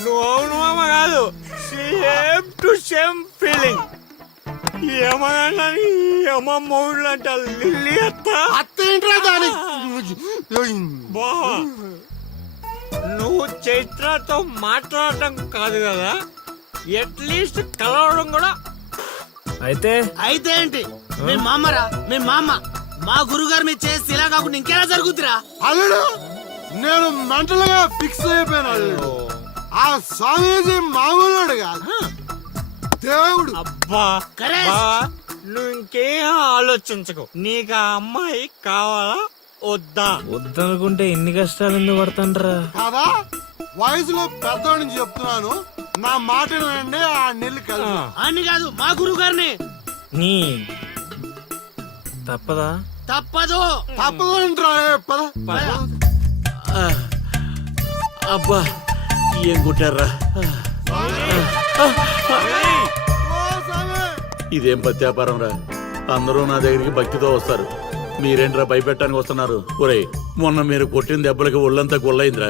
నువ్వు అవును మామ కాదు, సేమ్ టు సేమ్ ఫీలింగ్. ఏమన్నా అమ్మమ్మోళ్ళు అంట లిల్లీ అత్త. అత్తేంట్రా దాని బావా, నువ్వు చైత్రతో మాట్లాడటం కాదు కదా, అట్లీస్ట్ కలవడం కూడా. అయితే అయితే ఏంటి, మీ మామరా మీ మామ. మా గురుగారు మీరు చేస్తే ఇలా కాకుండా ఇంకేలా జరుగుతురా. అల్లుడు, నేను మెంటల్ గా ఫిక్స్ అయిపోయాను అల్లుడు. ఆ స్వామీజీ మామూలుడు కాదు, దేవుడు. అబ్బా నువ్వు ఇంకేం ఆలోచించకు. నీకు ఆ అమ్మాయి కావాలా వద్దా? వద్దనుకుంటే ఎన్ని కష్టాలు ఎందుకు పడతాండ్రా? కాదా, వయసులో పెద్దవాడిని చెప్తున్నాను, నా మాట వినండి. ఆ నెల్లి కలిసి అని కాదు, మా గురువు గారిని. నీ తప్పదా? తప్పదు. తప్పదు అంటారా? పద. అబ్బా ఏం కొట్టారా? ఇదేం పత్యాపారం రా. అందరూ నా దగ్గరికి భక్తితో వస్తారు, మీరేంట్రా భయపెట్టడానికి వస్తున్నారు? ఒరేయ్, మొన్న మీరు కొట్టిన దెబ్బలకి ఒళ్ళంతా గుల్లైందిరా.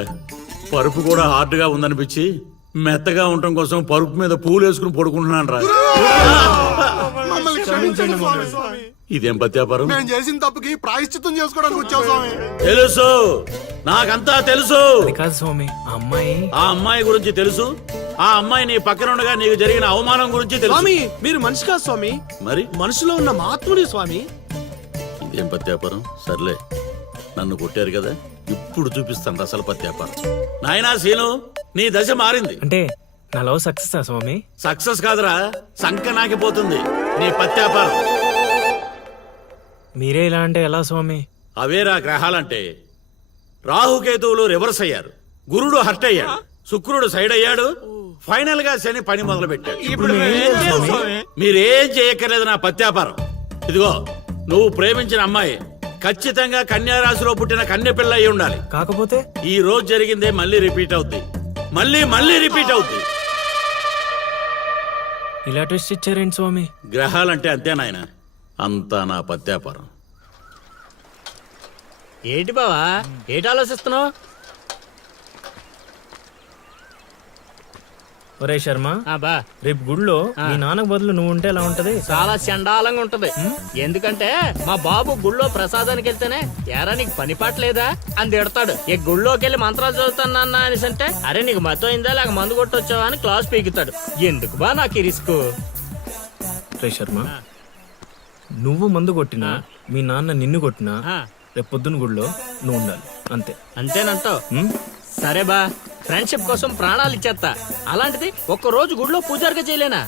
పరుపు కూడా హార్డ్ గా ఉందనిపించి మెత్తగా ఉండటం కోసం పరుపు మీద పూలు వేసుకుని పడుకుంటున్నాను రా. మమ్మల్ని క్షమించండి స్వామి. ఇదేం పత్యాపారం? మేము చేసిన తప్పుకి ప్రాయశ్చిత్తం చేసుకోవడానికి వచ్చావు స్వామి. తెలుసు, నాకంతా తెలుసు. అది కాదు స్వామి, ఆ అమ్మాయి గురించి తెలుసు. ఆ అమ్మాయి నీ పక్కన ఉండగా నీకు జరిగిన అవమానం గురించి తెలుసు. స్వామి మీరు మనిషి కాదు స్వామి, మరి మనసులో ఉన్న మహాత్ముడి స్వామి. ఇదేం పత్యాపారం? సర్లే, నన్ను కొట్టారు కదా, ఇప్పుడు చూపిస్తాను అసలు పత్యాపారం. నాయనా సీను, నీ దశ మారింది. అంటే నా లవ్ సక్సెస్ స్వామి? సక్సెస్ కాదురా, సంక నాకిపోతుంది నీ పత్యాపారం. మీరే ఇలా అంటే ఎలా స్వామి? అవేరా గ్రహాలంటే. రాహుకేతువులు రివర్స్ అయ్యారు, గురుడు హర్ట్ అయ్యాడు, శుక్రుడు సైడ్ అయ్యాడు, ఫైనల్ గా శని పని మొదలు పెట్టాడు. ఇప్పుడు మేమేం చేయాలి స్వామి? మీరేం చేయక్కర్లేదు నా పత్యాపారం. ఇదిగో నువ్వు ప్రేమించిన అమ్మాయి ఖచ్చితంగా కన్యా రాశిలో పుట్టిన కన్య పిల్ల అయి ఉండాలి. కాకపోతే ఈ రోజు జరిగిందే మళ్ళీ రిపీట్ అవుద్ది, మళ్ళీ రిపీట్ అవుద్ది. ఇలా ట్విస్ట్ ఇచ్చారేంటి స్వామి? గ్రహాలంటే అంతే నాయన, అంతా నా పత్యాపారం. ఏంటి బావా ఏంటి ఆలోచిస్తున్నావు? ఒరే శర్మ, బా రేపు గుడిలో మీ నాన్నకు బదులు నువ్వు ఉంటే ఎలా ఉంటది? చాలా చండాలంగా ఉంటది. ఎందుకంటే మా బాబు గుళ్ళో ప్రసాదానికి వెళ్తేనే ఎరా నీకు పని పాటలేదా అని తిడతాడు. ఈ గుళ్ళోకి వెళ్ళి మంత్రాలు చదువుతాను నాన్న అనేసి అంటే అరే నీకు మతం అయిందా లేక మందు కొట్టొచ్చావా అని క్లాస్ పీకుతాడు. ఎందుకు బా నాకు ఈ రిస్క్? రే శర్మ, నువ్వు మందు కొట్టినా మీ నాన్న నిన్ను కొట్టినా రేపు పొద్దున్న గుడిలో నువ్వు ఉండాలి, అంతే. అంతేనంటావు? సరే బా, ఫ్రెండ్షిప్ కోసం ప్రాణాలు ఇచ్చేస్తా. అలాంటిది ఒక్క రోజు గుడిలో పూజారిగా చేయలేనా?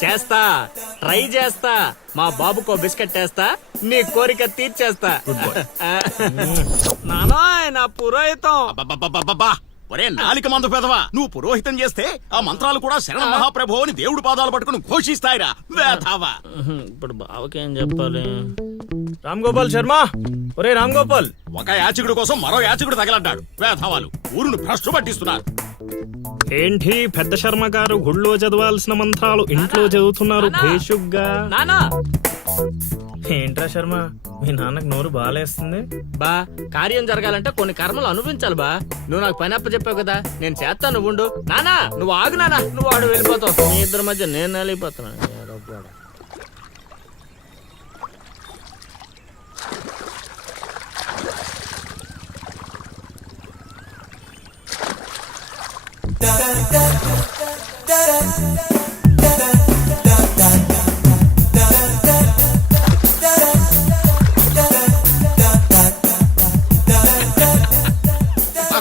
చేస్తా, ట్రై చేస్తా. మా బాబుకో బిస్కెట్ వేస్తా, నీ కోరిక తీర్చేస్తా. నానా నా పురోహితం. ఒరే నాలిక మందు పెదవా, నువ్వు పురోహితం చేస్తే ఆ మంత్రాలు కూడా శరణ మహాప్రభు అని దేవుడు పాదాలు పట్టుకుని ఘోషిస్తాయిరా వేధావా. ఇప్పుడు బావకేం చెప్పాలి? రామ్ గోపాల్ శర్మ, ఒరే రామ్ గోపాల్, ఒక యాచకుడి కోసం మరో యాచకుడు తగలడ్డాడు. వేధావాలు ఊరును భ్రష్టు పట్టిస్తున్నారు. ఏంటి పెద్ద శర్మ గారు గుళ్ళో చదవాల్సిన మంత్రాలు ఇంట్లో చదువుతున్నారు భేషుగ్గా? నానా ఏంట్రా శర్మ, మీ నాన్నకు నోరు బాలేస్తుంది? బా, కార్యం జరగాలంటే కొన్ని కర్మలు అనుభవించాలి బా. నువ్వు నాకు పని అప్ప చెప్పావు కదా, నేను చేస్తాను, నువ్వు ఉండు. నానా నువ్వు ఆగు నానా, నువ్వు ఆడు వెళ్ళిపోతావు. మీ ఇద్దరి మధ్య నేను వెళ్ళిపోతున్నాను.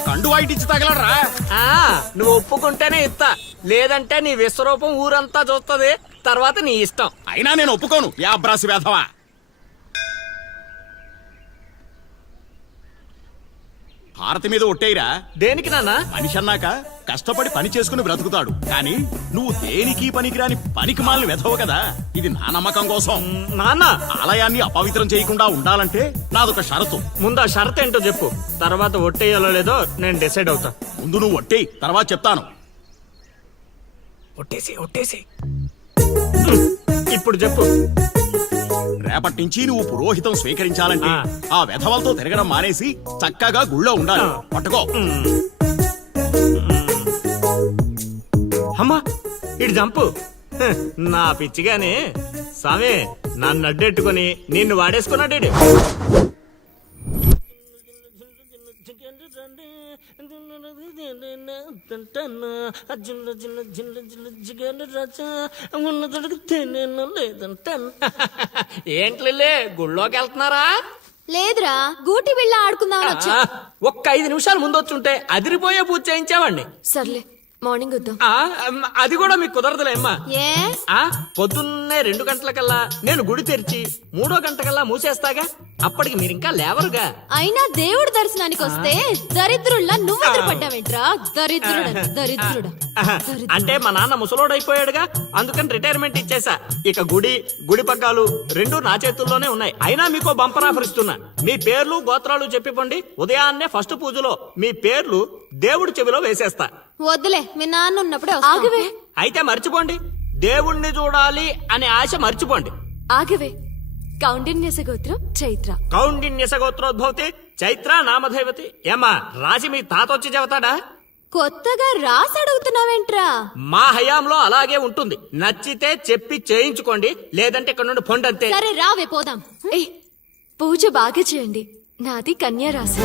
కండు వాయిటిచ్చి తగలడరా. నువ్వు ఒప్పుకుంటేనే ఇస్తా, లేదంటే నీ విశ్వరూపం ఊరంతా చూస్తుంది, తర్వాత నీ ఇష్టం. అయినా నేను ఒప్పుకోను. యాబ్రాసి వేధవా. భారతి మీద ఒట్టేయిరా. దేనికి నాన్న? మనిషి అన్నాక కష్టపడి పని చేసుకుని బ్రతుకుతాడు, కానీ నువ్వు దేనికి పనికిరాని పనికి మాలిన వెధవు కదా. ఇది నా నమ్మకం కోసం. నాన్న, ఆలయాన్ని అపవిత్రం చేయకుండా ఉండాలంటే నాదొక షరతు. ముందు ఆ షరత్ ఏంటో చెప్పు, తర్వాత ఒట్టేయాలో లేదో నేను డిసైడ్ అవుతా. ముందు నువ్వు ఒట్టేయి, తర్వాత చెప్తాను. ఒట్టేసి ఇప్పుడు చెప్పు. రేపటి నుంచి నువ్వు పురోహితం స్వీకరించాలంటే ఆ వెధవలతో తిరగడం మానేసి చక్కగా గుళ్ళో ఉండాలి. పట్టుకో. అమ్మా ఇటు జంపు. నా పిచ్చిగానే సామే నన్ను అడ్డెట్టుకుని నిన్ను వాడేసుకున్నాడు. ఏంట్లే గుళ్ళోకి వెళ్తున్నారా? లేదురా, గూటి బిళ్ళ ఆడుకుందామని వచ్చా. ఒక్క 5 నిమిషాలు ముందు వచ్చుంటే అదిరిపోయే పూజ చేయించావండి. సర్లే, మార్నింగ్ వద్దాం. అది కూడా మీకు కుదరదులేమ్మా. ఏ? పొద్దున్నే 2 గంటలకల్లా నేను గుడి తెరిచి 3వ గంటకల్లా మూసేస్తాగా, అప్పటికి మీరింకా లేవరుగా. అయినా దేవుడి దర్శనానికి వస్తే దరిద్రుల్లా నువ్వు ఎదురుపడ్డావేంట్రా? దరిద్రుడా. అంటే మా నాన్న ముసలోడైపోయాడుగా, అందుకని రిటైర్మెంట్ ఇచ్చేసా. ఇక గుడి పగ్గాలు 2 నా చేతుల్లోనే ఉన్నాయి. అయినా మీకో బంపర్ ఆఫర్ ఇస్తున్నా. మీ పేర్లు గోత్రాలు చెప్పిపోండి, ఉదయాన్నే ఫస్ట్ పూజలో మీ పేర్లు దేవుడి చెవిలో వేసేస్తా. వద్దులే, మీ నాన్న ఉన్నప్పుడే ఆగవే. అయితే మర్చిపోండి, దేవుణ్ణి చూడాలి అనే ఆశ మర్చిపోండి. ఆగవే. కౌండిన్యస గోత్రం చైత్ర. కౌండిన్యస గోత్రోద్భవతి చైత్ర నామధైవతి. ఏమ్మా రాసి మీ తాత వచ్చి చెబుతాడా? కొత్తగా రాసి అడుగుతున్నావేంట్రా? మా హయాంలో అలాగే ఉంటుంది. నచ్చితే చెప్పి చేయించుకోండి, లేదంటే ఇక్కడ నుండి పొండంతే. సరే రావే పోదాం. పూజ బాగా చేయండి. నాది కన్యా రాశి.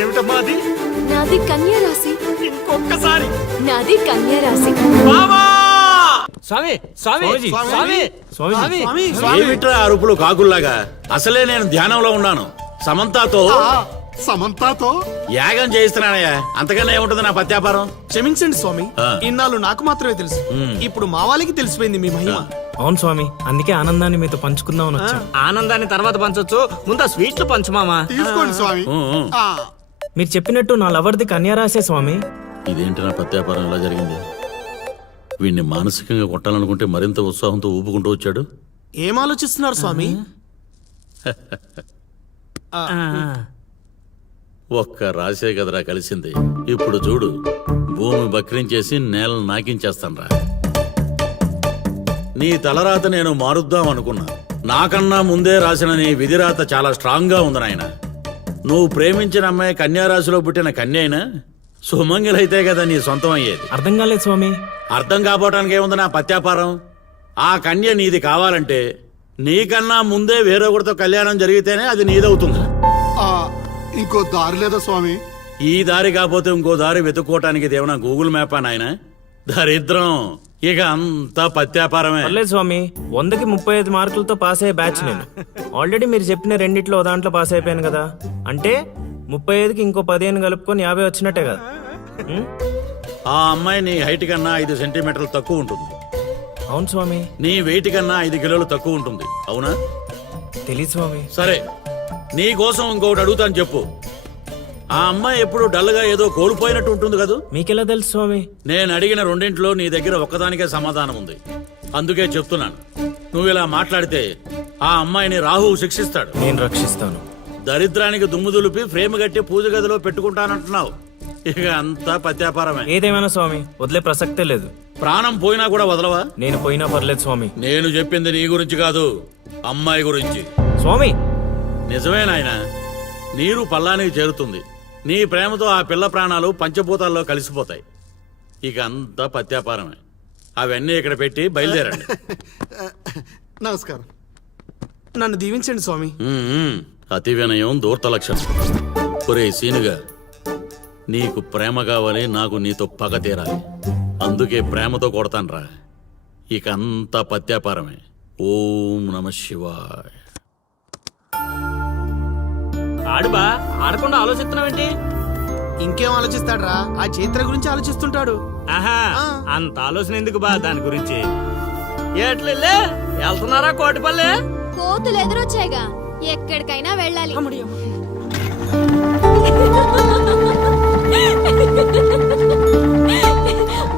ఏమిటమ్మా అది? నాది కన్యా రాశి. ఇంకొకసారి. నాది కన్యా రాశి. ఏమిట్రా అరుపులు కాకుల్లాగా? అసలే నేను ధ్యానంలో ఉన్నాను. సమంతాతో సమంతాతో యాగం చేయిస్తున్నానయ్యా, అంతకన్నా ఏముంటుంది నా పత్యాపారం. క్షమించండి స్వామి, ఆ. ఇన్నాళ్ళు నాకు మాత్రమే తెలుసు. ఇప్పుడు మా వాళ్ళకి తెలిసిపోయింది మీ మహిమ. అవును స్వామి, అందుకే ఆనందాన్ని మీతో పంచుకుందామని వచ్చాం. ఆనందాన్ని తర్వాత పంచొచ్చు, ముందు ఆ స్వీట్లు పంచు మామా. తీసుకోండి స్వామి. ఆ, మీరు చెప్పినట్టు నా లవర్ది కన్యారాసే స్వామి. ఇదేంటి నా పత్యాపారం ఇలా జరిగింది? వీడిని మానసికంగా కొట్టాలనుకుంటే మరింత ఉత్సాహంతో ఊపుకుంటూ వచ్చాడు. ఏం ఆలోచిస్తున్నారు స్వామి? ఒక్క రాసే కదరా కలిసింది. ఇప్పుడు చూడు, భూమి బక్రించేసి నేలను నాకించేస్తాన్రా. నీ తలరాత నేను మారుద్దాం అనుకున్నా. నాకన్నా ముందే రాసిన నీ విధిరాత చాలా స్ట్రాంగ్ గా ఉంది నాయన. నువ్వు ప్రేమించిన అమ్మాయి కన్యారాశిలో పుట్టిన కన్యైనా సుమంగిలైతే కదా నీ సొంతం అయ్యేది. అర్థం కాలేదు స్వామి. అర్థం కాపోవటానికి ఏముంది నా పత్యాపారం? ఆ కన్య నీది కావాలంటే నీకన్నా ముందే వేరొకరితో కళ్యాణం జరిగితేనే అది నీదవుతుంది. ఆ, ఇంకో దారి లేదా స్వామి? ఈ దారి కాకపోతే ఇంకో దారి వెతుక్కోవటానికి ఇదేమన్నా గూగుల్ మ్యాపా నాయన? దరిద్రం. ఇక అంతా పత్యాపారమే. పర్లేదు స్వామి, 100కి 35 మార్కులతో పాస్ అయ్యే బ్యాచ్ నేను. ఆల్రెడీ మీరు చెప్పిన రెండిట్లో ఓ దాంట్లో పాస్ అయిపోయాను కదా. అంటే 35కి ఇంకో 15 కలుపుకొని 50 వచ్చినట్టే కదా. ఆ అమ్మాయి నీ హైట్ కన్నా 5 సెంటీమీటర్లు తక్కువ ఉంటుంది. అవును స్వామి. నీ వెయిట్ కన్నా 5 కిలోలు తక్కువ ఉంటుంది. అవునా? తెలీదు స్వామి. సరే, నీ కోసం ఇంకొకటి అడుగుతాను, చెప్పు. ఆ అమ్మాయి ఎప్పుడు డల్గా ఏదో కోల్పోయినట్టు ఉంటుంది కదూ? మీకెలా తెలుసు స్వామి? నేను అడిగిన రెండింటిలో నీ దగ్గర ఒక్కదానికే సమాధానం ఉంది. అందుకే చెప్తున్నాను, నువ్వు ఇలా మాట్లాడితే ఆ అమ్మాయిని రాహువు శిక్షిస్తాడు. నేను రక్షిస్తాను. దరిద్రానికి దుమ్ము దులిపి ఫ్రేమ్ కట్టి పూజ గదిలో పెట్టుకుంటానంటున్నావు. ఇక అంతా పత్యాపారమే. ఏదేమైనా స్వామి, వదిలే ప్రసక్తే లేదు. ప్రాణం పోయినా కూడా వదలవా? నేను పోయినా పర్లేదు స్వామి. నేను చెప్పింది నీ గురించి కాదు, అమ్మాయి గురించి. స్వామి, నిజమే నాయన, నీరు పల్లానికి చేరుతుంది. నీ ప్రేమతో ఆ పిల్ల ప్రాణాలు పంచభూతాల్లో కలిసిపోతాయి. ఇక అంతా పత్యాపారమే. అవన్నీ ఇక్కడ పెట్టి బయలుదేరండి. నమస్కారం. నన్ను దీవించండి స్వామి. అతి వినయం దూర్త లక్షణం. ఒరే సీనుగా, నీకు ప్రేమ కావాలి, నాకు నీతో పగ తీరాలి. అందుకే ప్రేమతో కొడతాన్రా. ఇక అంతా పత్యాపారమే. ఓం నమ శివాయ. ఆడుబా, ఆడకుండా ఆలోచిస్తున్నావేంటి? ఇంకేం ఆలోచిస్తాడ్రా, ఆ చైత్ర గురించి ఆలోచిస్తుంటాడు. ఆహా, అంత ఆలోచన ఎందుకు బా దాని గురించి? ఎట్లే వెళ్తున్నారా కోటిపల్లె? కోతులు ఎదురొచ్చాయిగా, ఎక్కడికైనా వెళ్ళాలి.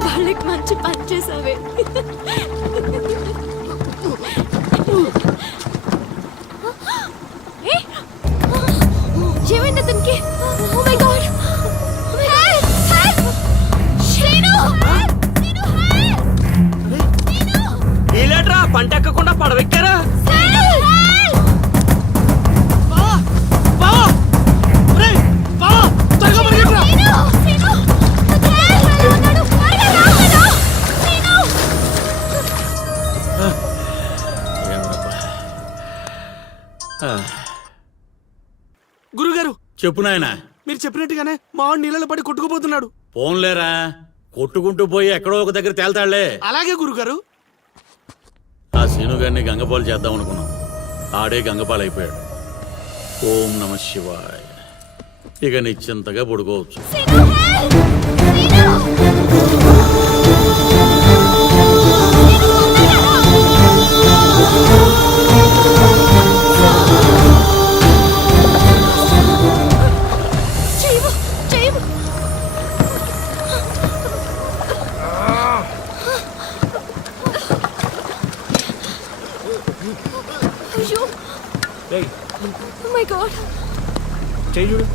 వాళ్ళకి మంచి పని చేసావే. ఏమైంది అతనికి? Oh my God! వీలేట్రా పంట ఎక్కకుండా పడవెక్కారా? గురుగారు, చెప్పు నాయనా. మీరు చెప్పినట్టుగానే మా వాడు నీళ్ళలో పడి కొట్టుకుపోతున్నాడు. పోన్లేరా, కొట్టుకుంటూ పోయి ఎక్కడో ఒక దగ్గర తేల్తాళ్లే. అలాగే గురుగారు. ఆ సీనుగారిని గంగపాలు చేద్దాం అనుకున్నాం, ఆడే గంగపాలు అయిపోయాడు. ఓం నమ శివాయ. ఇక నిశ్చింతగా పడుకోవచ్చు. Oh my God! చెయ్యి చూడు.